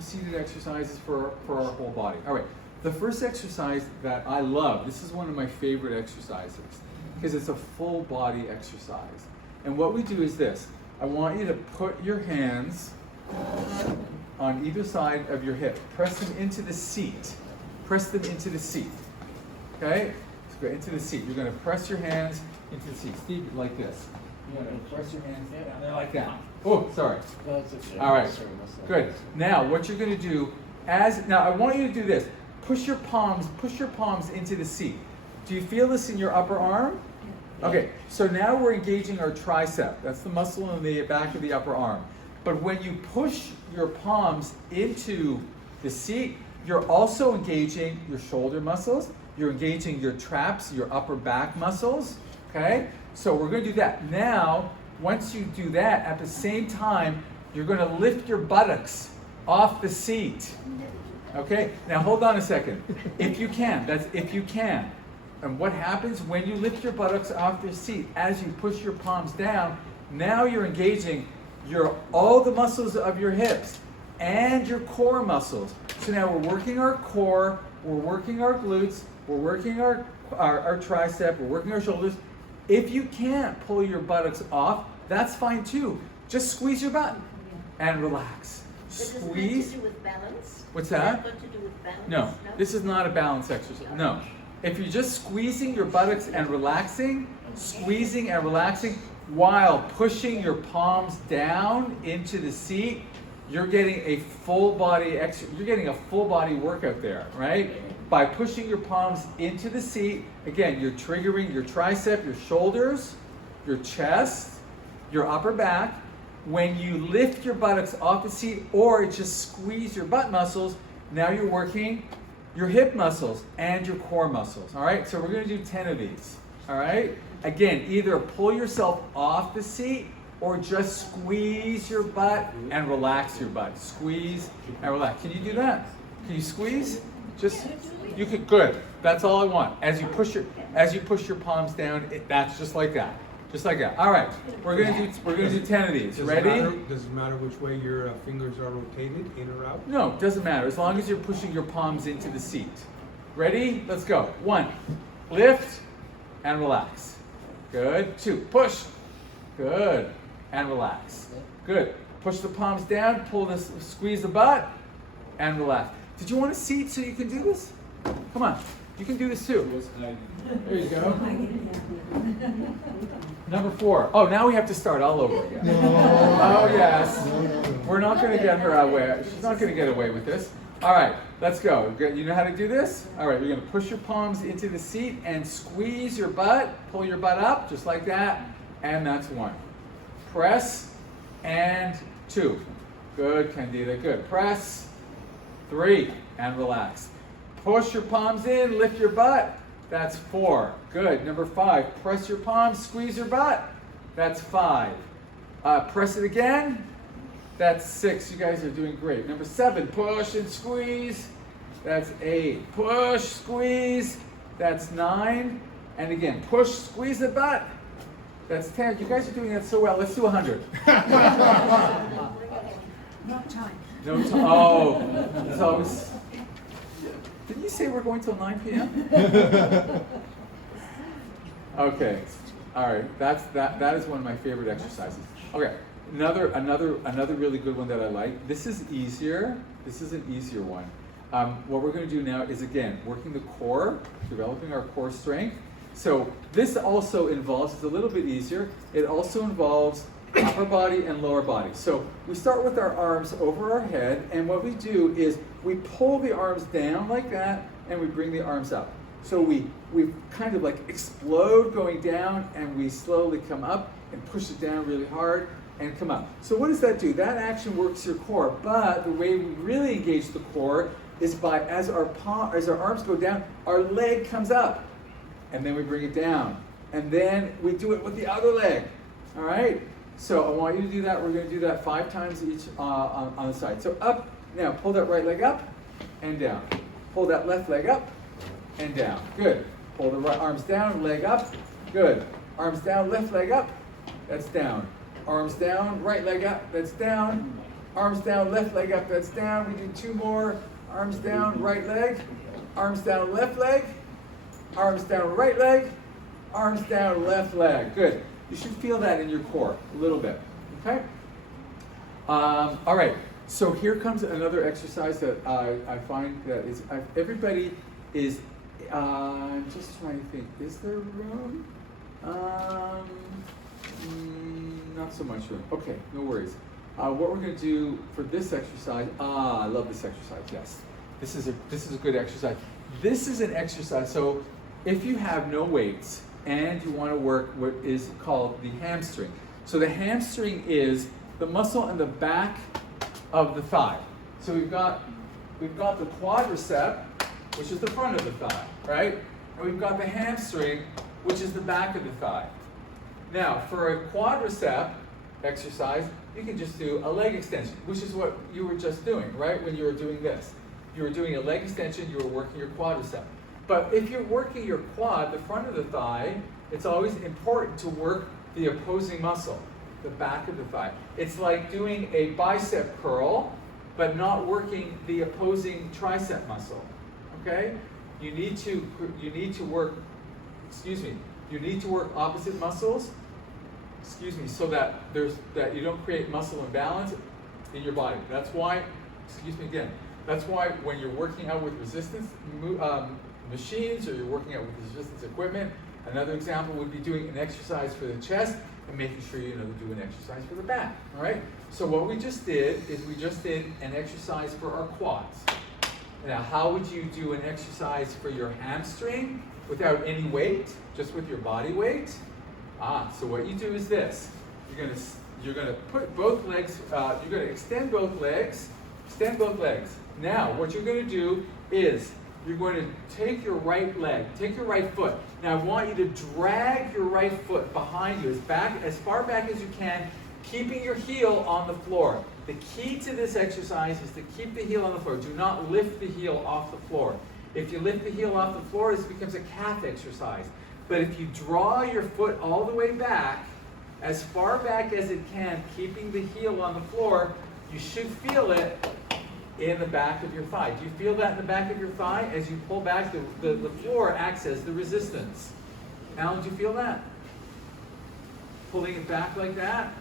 seated exercises for our whole body. All right. The first exercise that I love. This is one of my favorite exercises because it's a full body exercise. And what we do is this. I want you to put your hands on either side of your hip. Press them into the seat. Press them into the seat. Okay? So go into the seat. You're going to press your hands into the seat. Steve, like this. You're going to press your hands down there like that. Oh, sorry. No, it's okay. All right. Sorry, must not- Good. Now, what you're going to do now I want you to do this. Push your palms into the seat. Do you feel this in your upper arm? Okay, so now we're engaging our tricep. That's the muscle in the back of the upper arm. But when you push your palms into the seat, you're also engaging your shoulder muscles. You're engaging your traps, your upper back muscles. Okay? So we're going to do that. Now, once you do that, at the same time, you're going to lift your buttocks off the seat. Okay? Now hold on a second. If you can, that's if you can. And what happens when you lift your buttocks off the seat, as you push your palms down, now you're engaging all the muscles of your hips and your core muscles. So now we're working our core, we're working our glutes, we're working our tricep, we're working our shoulders. If you can't pull your buttocks off, that's fine too. Just squeeze your butt and relax. Does this Squeeze. have to do with balance? What's Does that? got to do with balance? No, this is not a balance exercise. No. If you're just squeezing your buttocks and relaxing, squeezing and relaxing while pushing your palms down into the seat, you're getting a full body you're getting a full body workout there, right? By pushing your palms into the seat, again, you're triggering your tricep, your shoulders, your chest, your upper back. When you lift your buttocks off the seat or just squeeze your butt muscles, now you're working your hip muscles and your core muscles. All right, so we're going to do 10 of these. All right, again, either pull yourself off the seat or just squeeze your butt and relax your butt. Squeeze and relax. Can you do that? Can you squeeze? Just you could. Good. That's all I want. As you push your palms down, that's just like that. Just like that. All right, we're gonna do 10 of these. Ready? Does it matter which way your fingers are rotated, in or out? No, it doesn't matter, as long as you're pushing your palms into the seat. Ready? Let's go. 1, lift and relax. Good. 2, push. Good. And relax. Good. Push the palms down, squeeze the butt, and relax. Did you want a seat so you can do this? Come on, you can do this too. There you go. Number 4. Oh, now we have to start all over again. No. Oh, yes. No. We're not going to get her away. She's not going to get away with this. All right, let's go. You know how to do this? All right, you're going to push your palms into the seat and squeeze your butt. Pull your butt up, just like that. And that's 1. Press and 2. Good, Candida. Good. Press. 3 and relax. Push your palms in, lift your butt. That's 4. Good. Number 5, press your palms, squeeze your butt. That's 5. Press it again. That's 6. You guys are doing great. Number 7, push and squeeze. That's 8. Push, squeeze. That's 9. And again, push, squeeze the butt. That's 10. You guys are doing that so well. Let's do 100. No time. No time. Oh, it's always. Didn't you say we're going till 9 p.m.? Okay. All right. That is one of my favorite exercises. Okay. Another really good one that I like. This is easier. This is an easier one. What we're going to do now is, again, working the core, developing our core strength. So this also involves, it's a little bit easier, it also involves upper body and lower body. So we start with our arms over our head, and what we do is we pull the arms down like that, and we bring the arms up. So we kind of like explode going down, and we slowly come up and push it down really hard and come up. So what does that do? That action works your core, but the way we really engage the core is by, as our arms go down, our leg comes up, and then we bring it down, and then we do it with the other leg. All right? So I want you to do that. We're going to do that 5 times each on the side. So up, now pull that right leg up and down. Pull that left leg up and down. Good. Pull the right arms down, leg up. Good. Arms down, left leg up. That's down. Arms down, right leg up. That's down. Arms down, left leg up. That's down. We do 2 more. Arms down, right leg. Arms down, left leg. Arms down, right leg. Arms down, left leg. Good. You should feel that in your core a little bit. Okay? All right. So here comes another exercise that I find that is, everybody is, I'm just trying to think, is there room? Not so much room. Okay, no worries. What we're going to do for this exercise, I love this exercise, yes. This is a good exercise. This is an exercise, so if you have no weights and you want to work what is called the hamstring. So the hamstring is the muscle in the back of the thigh. So we've got the quadricep, which is the front of the thigh, right? And we've got the hamstring, which is the back of the thigh. Now, for a quadricep exercise, you can just do a leg extension, which is what you were just doing, right? When you were doing this. You were doing a leg extension, you were working your quadricep. But if you're working your quad, the front of the thigh, it's always important to work the opposing muscle, the back of the thigh. It's like doing a bicep curl, but not working the opposing tricep muscle, okay? You need to work, you need to work opposite muscles, so that you don't create muscle imbalance in your body. That's why, that's why when you're working out with resistance machines, or you're working out with resistance equipment, another example would be doing an exercise for the chest and making sure you know to do an exercise for the back, all right? So what we just did is we just did an exercise for our quads. Now, how would you do an exercise for your hamstring without any weight, just with your body weight? So what you do is this. You're gonna put both legs, you're gonna extend both legs, Now, what you're gonna do is you're going to take your right leg, take your right foot. Now I want you to drag your right foot behind you as far back as you can, keeping your heel on the floor. The key to this exercise is to keep the heel on the floor. Do not lift the heel off the floor. If you lift the heel off the floor, this becomes a calf exercise. But if you draw your foot all the way back, as far back as it can, keeping the heel on the floor, you should feel it in the back of your thigh. Do you feel that in the back of your thigh? As you pull back, the floor acts as the resistance. Alan, do you feel that? Pulling it back like that?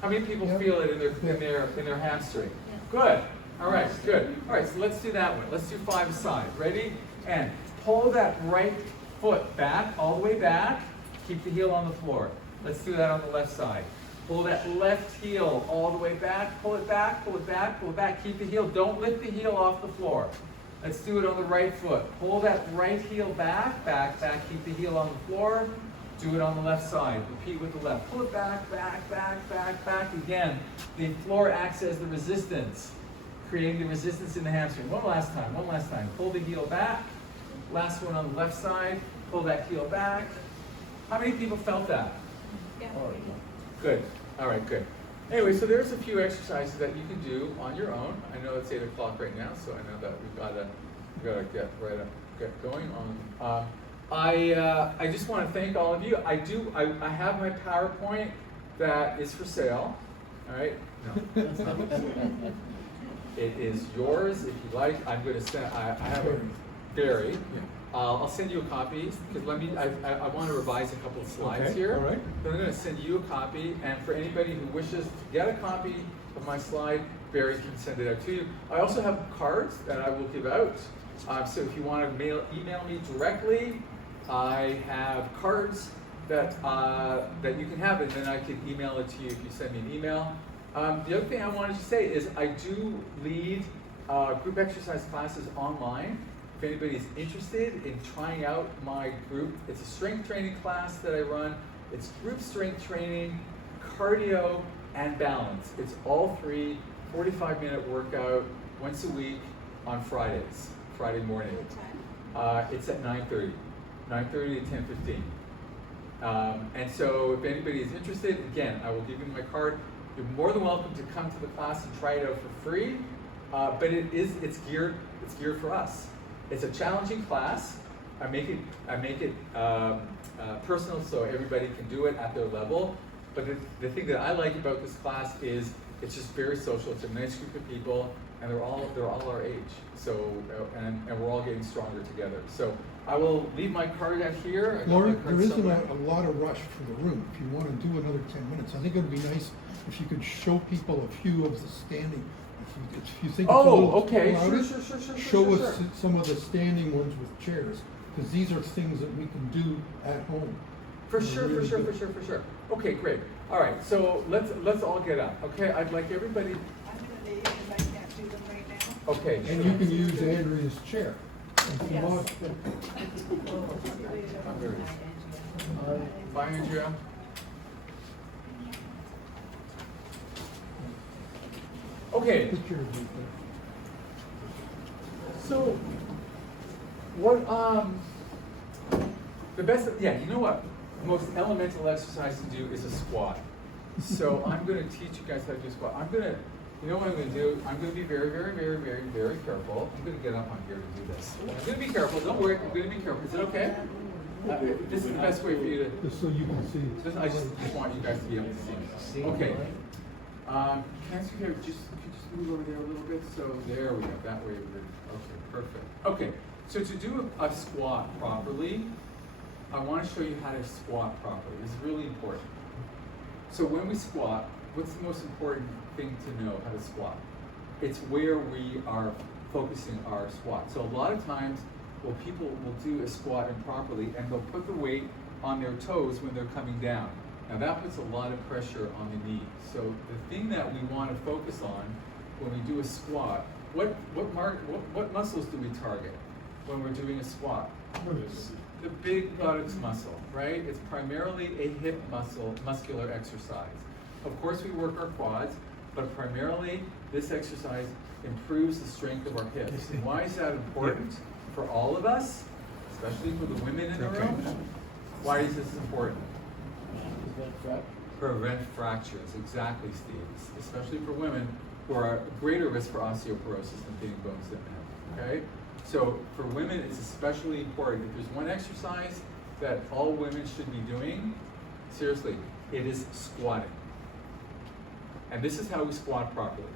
How many people feel it in their hamstring? Good. All right, good. All right, so let's do that one. Let's do 5 aside. Ready? And pull that right foot back, all the way back. Keep the heel on the floor. Let's do that on the left side. Pull that left heel all the way back. Pull it back, pull it back, pull it back. Keep the heel. Don't lift the heel off the floor. Let's do it on the right foot. Pull that right heel back, back, back. Keep the heel on the floor. Do it on the left side. Repeat with the left. Pull it back, back, back, back, back. Again, the floor acts as the resistance, creating the resistance in the hamstring. One last time, one last time. Pull the heel back. Last one on the left side. Pull that heel back. How many people felt that? Yeah. Good. All right, good. Anyway, so there's a few exercises that you can do on your own. I know it's 8 o'clock right now, so I know that we've got to get going on. I just want to thank all of you. I have my PowerPoint that is for sale. All right. No. It is yours if you like. I'm going to send. I have a Barry. I'll send you a copy because I want to revise a couple of slides here. All right. So I'm going to send you a copy, and for anybody who wishes to get a copy of my slide, Barry can send it out to you. I also have cards that I will give out. So if you want to email me directly, I have cards that you can have, and then I can email it to you if you send me an email. The other thing I wanted to say is I do lead group exercise classes online. If anybody's interested in trying out my group, it's a strength training class that I run. It's group strength training, cardio, and balance. It's all 3 45-minute workout once a week on Fridays, Friday morning. What time? It's at 9:30 to 10:15. And so if anybody is interested, again, I will give you my card. You're more than welcome to come to the class and try it out for free. But it's geared for us. It's a challenging class. I make it personal so everybody can do it at their level. But the thing that I like about this class is it's just very social. It's a nice group of people, and they're all our age. So and we're all getting stronger together. So I will leave my card out here. Lorne, there isn't a lot of rush for the room. If you want to do another 10 minutes, I think it would be nice if you could show people a few of the standing If you think it's a little okay, crowded, sure, show us some of the standing ones with chairs, because these are things that we can do at home. For They're sure, really for good. sure. Okay, great. All right, so let's all get up. Okay, I'd like everybody. I'm gonna leave because I can't do them right now. Okay, And you can use Andrea's chair. If you want. Bye, Andrea. Okay, Put yours right there. so what? The best. Yeah, you know what? The most elemental exercise to do is a squat. So I'm going to teach you guys how to do a squat. You know what I'm going to do? I'm going to be very careful. I'm going to get up on here to do this. I'm going to be careful. Don't worry. I'm going to be careful. Is it okay? This is the best way for you to. Just so you can see. I just want you guys to be able to see. Okay. Can't you hear? Could you just move over there a little bit? So there we go. That way. Okay. Perfect. Okay. So to do a squat properly, I want to show you how to squat properly. This is really important. So when we squat, what's the most important thing to know how to squat? It's where we are focusing our squat. So a lot of times, well, people will do a squat improperly and they'll put the weight on their toes when they're coming down. Now that puts a lot of pressure on the knee. So the thing that we want to focus on when we do a squat, what muscles do we target when we're doing a squat? The big buttocks muscle, right? It's primarily a hip muscular exercise. Of course we work our quads, but primarily this exercise improves the strength of our hips. And why is that important for all of us, especially for the women in the room? Why is this important? Prevent fractures, exactly, Steve. Especially for women who are at greater risk for osteoporosis than hitting bones in the hip, okay? So for women, it's especially important. If there's one exercise that all women should be doing, seriously, it is squatting. And this is how we squat properly.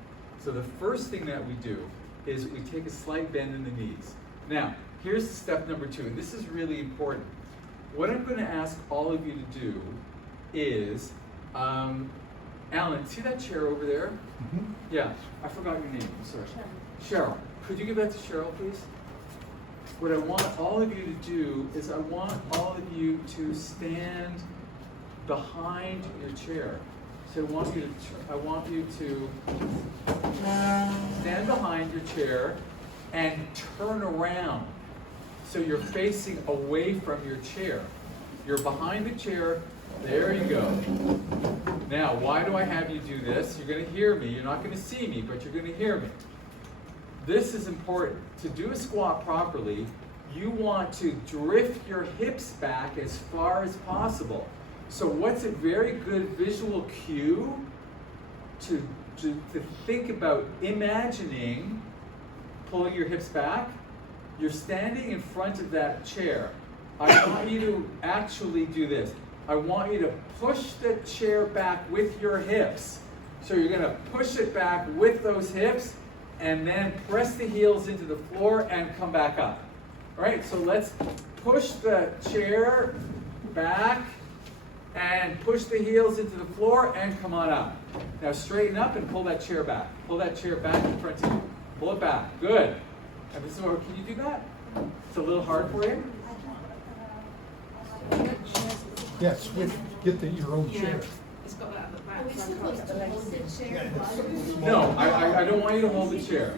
So the first thing that we do is we take a slight bend in the knees. Now, here's step number 2, and this is really important. What I'm going to ask all of you to do is, Alan, see that chair over there? Mm-hmm. Yeah, I forgot your name, I'm sorry. Cheryl. Could you give that to Cheryl, please? What I want all of you to do is I want all of you to stand behind your chair. So I want you to stand behind your chair and turn around. So you're facing away from your chair. You're behind the chair. There you go. Now, why do I have you do this? You're going to hear me. You're not going to see me, but you're going to hear me. This is important. To do a squat properly, you want to drift your hips back as far as possible. So what's a very good visual cue to think about imagining pulling your hips back? You're standing in front of that chair. I want you to actually do this. I want you to push the chair back with your hips. So you're going to push it back with those hips and then press the heels into the floor and come back up. All right, so let's push the chair back and push the heels into the floor and come on up. Now straighten up and pull that chair back. Pull that chair back in front of you. Pull it back. Good. And this is where, can you do that? It's a little hard for you? Yeah, switch, get your own chair. It's got that at the back. Are we so I can't supposed get the to legs hold in. the chair Yeah, while it's we- No, I don't want you to hold the chair.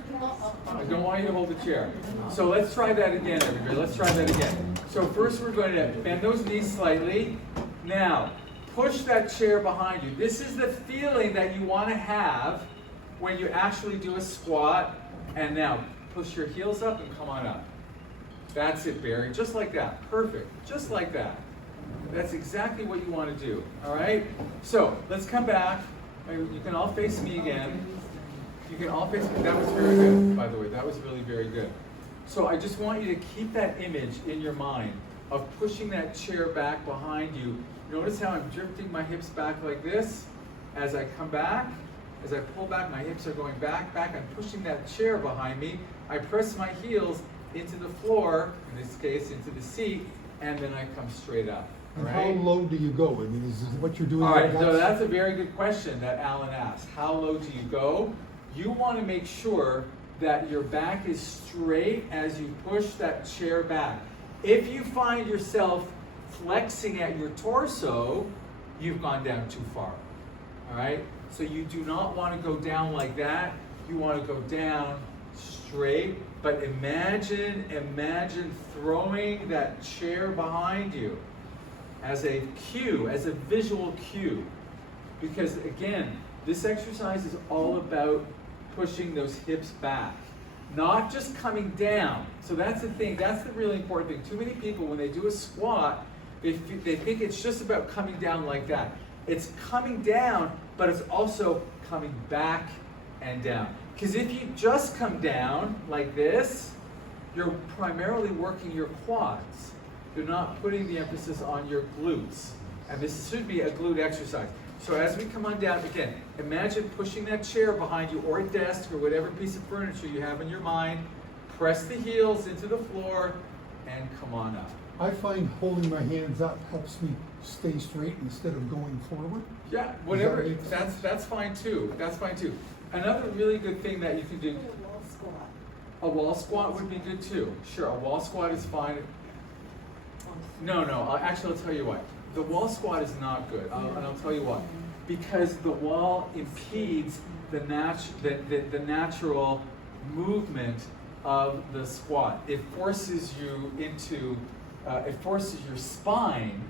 I don't want you to hold the chair. So let's try that again, everybody. Let's try that again. So first we're going to bend those knees slightly. Now, push that chair behind you. This is the feeling that you want to have when you actually do a squat. And now, push your heels up and come on up. That's it, Barry. Just like that. Perfect. Just like that. That's exactly what you want to do. All right? So, let's come back. You can all face me again. You can all face me. That was very good, by the way. That was really very good. So I just want you to keep that image in your mind of pushing that chair back behind you. Notice how I'm drifting my hips back like this. As I come back, as I pull back, my hips are going back. I'm pushing that chair behind me. I press my heels into the floor, in this case into the seat, and then I come straight up. And how Right? low do you go? I mean, is what you're doing? All right, like so that's a very good question that Alan asked. How low do you go? you want to make sure that your back is straight as you push that chair back. If you find yourself flexing at your torso, you've gone down too far. All right? So you do not want to go down like that. You want to go down straight. But imagine throwing that chair behind you as a cue, as a visual cue. Because again, this exercise is all about pushing those hips back, not just coming down. So that's the thing, that's the really important thing. Too many people, when they do a squat, they think it's just about coming down like that. It's coming down, but it's also coming back and down. Because if you just come down like this, you're primarily working your quads. You're not putting the emphasis on your glutes. And this should be a glute exercise. So as we come on down, again, imagine pushing that chair behind you or a desk or whatever piece of furniture you have in your mind. Press the heels into the floor and come on up. I find holding my hands up helps me stay straight instead of going forward. Yeah, whatever. Does that make sense? That's fine too. That's fine too. Another really good thing that you can do. A wall squat. A wall squat would be good too. Sure, a wall squat is fine. No. Actually, I'll tell you what. The wall squat is not good, and I'll tell you why. Because the wall impedes the natural movement of the squat. It forces you into, it forces your spine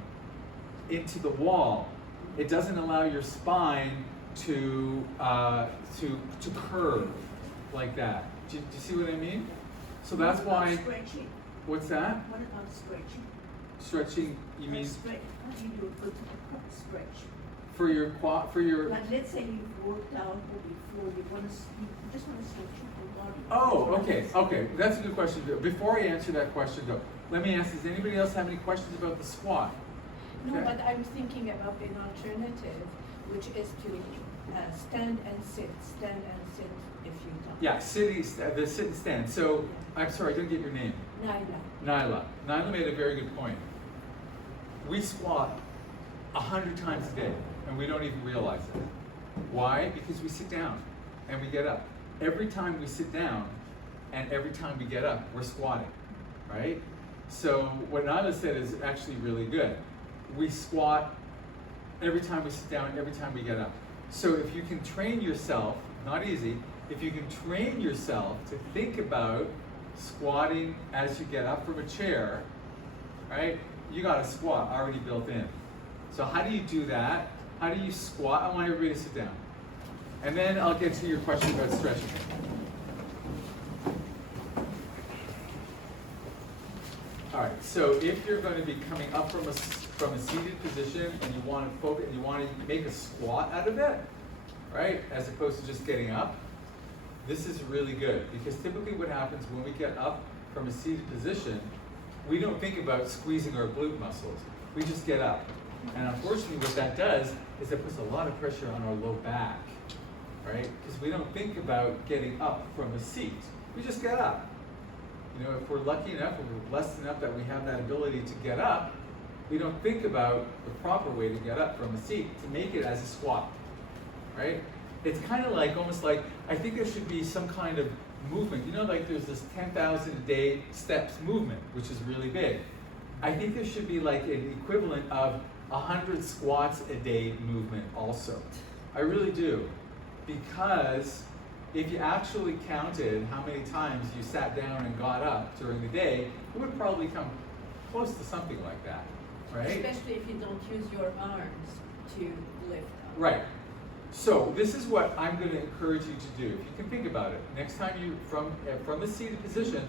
into the wall. It doesn't allow your spine to curve like that. Do you see what I mean? So that's why. Stretching. What's that? What about stretching? Stretching, you mean Stretch. How do you do a good stretch? for your quad, for your. Like, let's say you've worked out or before, you just want to stretch your body. Oh, okay. That's a good question. Before I answer that question, though, let me ask: does anybody else have any questions about the squat? No, Okay. but I'm thinking about an alternative, which is to stand and sit a few times. Yeah, the sit and stand. So, I'm sorry, I didn't get your name. Nyla. Nyla made a very good point. We squat 100 times a day, and we don't even realize it. Why? Because we sit down and we get up. Every time we sit down and every time we get up, we're squatting, right? So what Nyla said is actually really good. We squat every time we sit down, every time we get up. So if you can train yourself, not easy, if you can train yourself to think about squatting as you get up from a chair, right? You got a squat already built in. So how do you do that? How do you squat? I want everybody to sit down. And then I'll get to your question about stretching. All right, so if you're going to be coming up from a seated position and you want to focus, and you want to make a squat out of it, right, as opposed to just getting up, this is really good, because typically what happens when we get up from a seated position, we don't think about squeezing our glute muscles. We just get up. And unfortunately what that does is it puts a lot of pressure on our low back, right? Because we don't think about getting up from a seat. We just get up. You know, if we're lucky enough, or we're blessed enough that we have that ability to get up, we don't think about the proper way to get up from a seat to make it as a squat, right? It's kind of like, almost like, I think there should be some kind of movement. You know, like there's this 10,000 a day steps movement, which is really big. I think there should be like an equivalent of 100 squats a day movement also. I really do. Because if you actually counted how many times you sat down and got up during the day, it would probably come close to something like that, right? Especially if you don't use your arms to lift up. Right. So this is what I'm going to encourage you to do. If you can think about it, next time you from the seated position,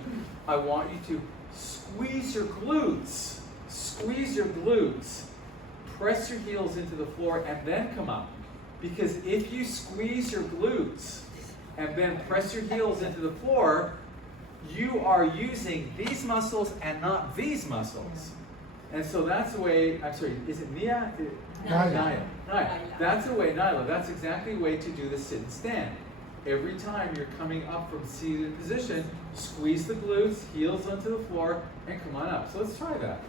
I want you to squeeze your glutes. Squeeze your glutes. Press your heels into the floor and then come up. Because if you squeeze your glutes and then press your heels into the floor, you are using these muscles and not these muscles. And so that's the way, I'm sorry, is it Nia? Nyla. That's the way, Nyla, that's exactly the way to do the sit and stand. Every time you're coming up from seated position, squeeze the glutes, heels onto the floor, and come on up. So let's try that.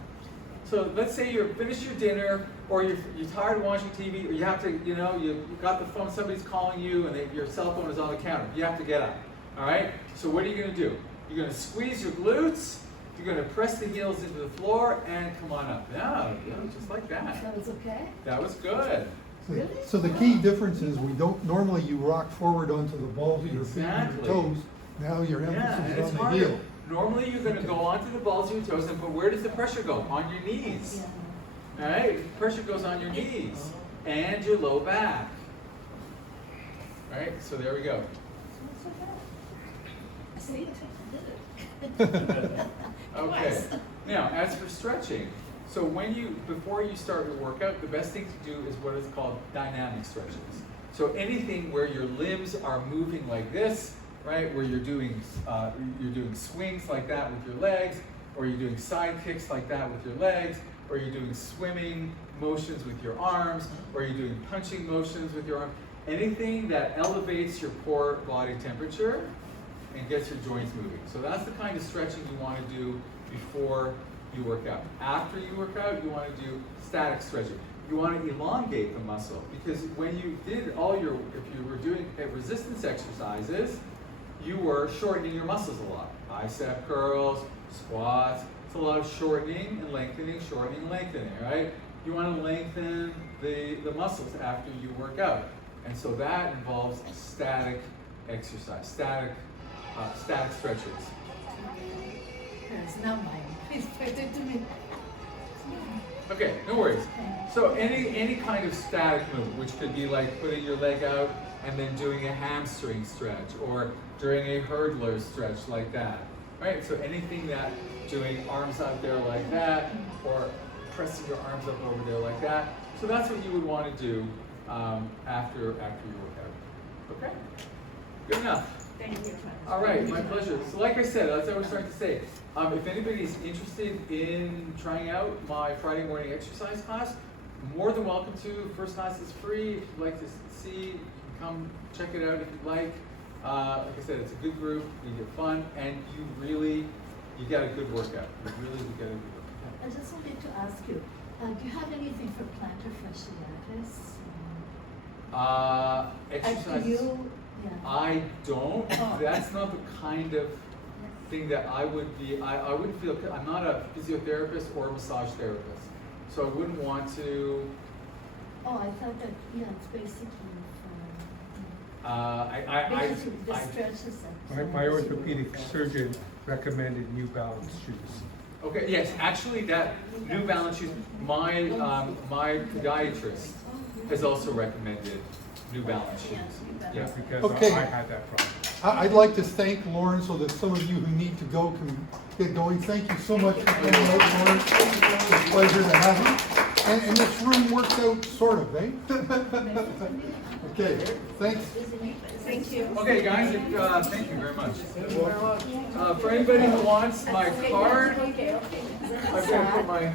So let's say you're finished your dinner, or you're tired of watching TV, or you have to, you got the phone, somebody's calling you, and your cell phone is on the counter. You have to get up. All right? So what are you going to do? You're going to squeeze your glutes. You're going to press the heels into the floor and come on up. Yeah, just like that. That was okay? That was good. Really? So the key difference is normally you rock forward onto the balls of your feet and Exactly. your toes. Now your Yeah, and emphasis it's is on the harder. heel. Normally you're going to go onto the balls of your toes, but where does the pressure go? On your knees. Yeah. All right? Pressure goes on your knees and your low back. All right? So there we go. See, I did it. Okay. Now, as for stretching, so before you start your workout, the best thing to do is what is called dynamic stretches. So anything where your limbs are moving like this, right? Where you're doing swings like that with your legs, or you're doing side kicks like that with your legs, or you're doing swimming motions with your arms, or you're doing punching motions with your arms. Anything that elevates your core body temperature and gets your joints moving. So that's the kind of stretching you want to do before you work out. After you work out, you want to do static stretching. You want to elongate the muscle, because when you did if you were doing resistance exercises, you were shortening your muscles a lot. Bicep curls, squats, it's a lot of shortening and lengthening, right? You want to lengthen the muscles after you work out. And so that involves static exercise, static stretches. It's not mine. Please put it to me. Okay, no worries. So any kind of static move, which could be like putting your leg out and then doing a hamstring stretch, or doing a hurdler stretch like that, right? So anything that doing arms out there like that, or pressing your arms up over there like that. So that's what you would want to do after you work out. Okay, good enough. Thank you. All right, my pleasure. So like I said, as I was trying to say, if anybody's interested in trying out my Friday morning exercise class, more than welcome to. First class is free. If you'd like to see, you can come check it out if you'd like. Like I said, it's a good group, you get fun, and you get a good workout. You really do get a good workout. I just wanted to ask you, do you have anything for plantar fasciitis? Exercises. Yeah. I don't. Oh. That's not the kind of thing that I would be. I wouldn't feel. I'm not a physiotherapist or a massage therapist, so I wouldn't want to. Oh, I thought that, yeah, it's basically I the stretches and. My orthopedic surgeon recommended New Balance shoes. Okay. Yes, actually, that New Balance shoes. My podiatrist has also recommended New Balance shoes. Yeah. Because Okay. I had that problem. I'd like to thank Lorne so that some of you who need to go can get going. Thank you so much for coming out, Lorne. It's a pleasure to have you. And this room works out sort of, eh? Okay, thanks. Thank you. Okay, guys. Thank you very much. For anybody who wants my card, I've got to put my.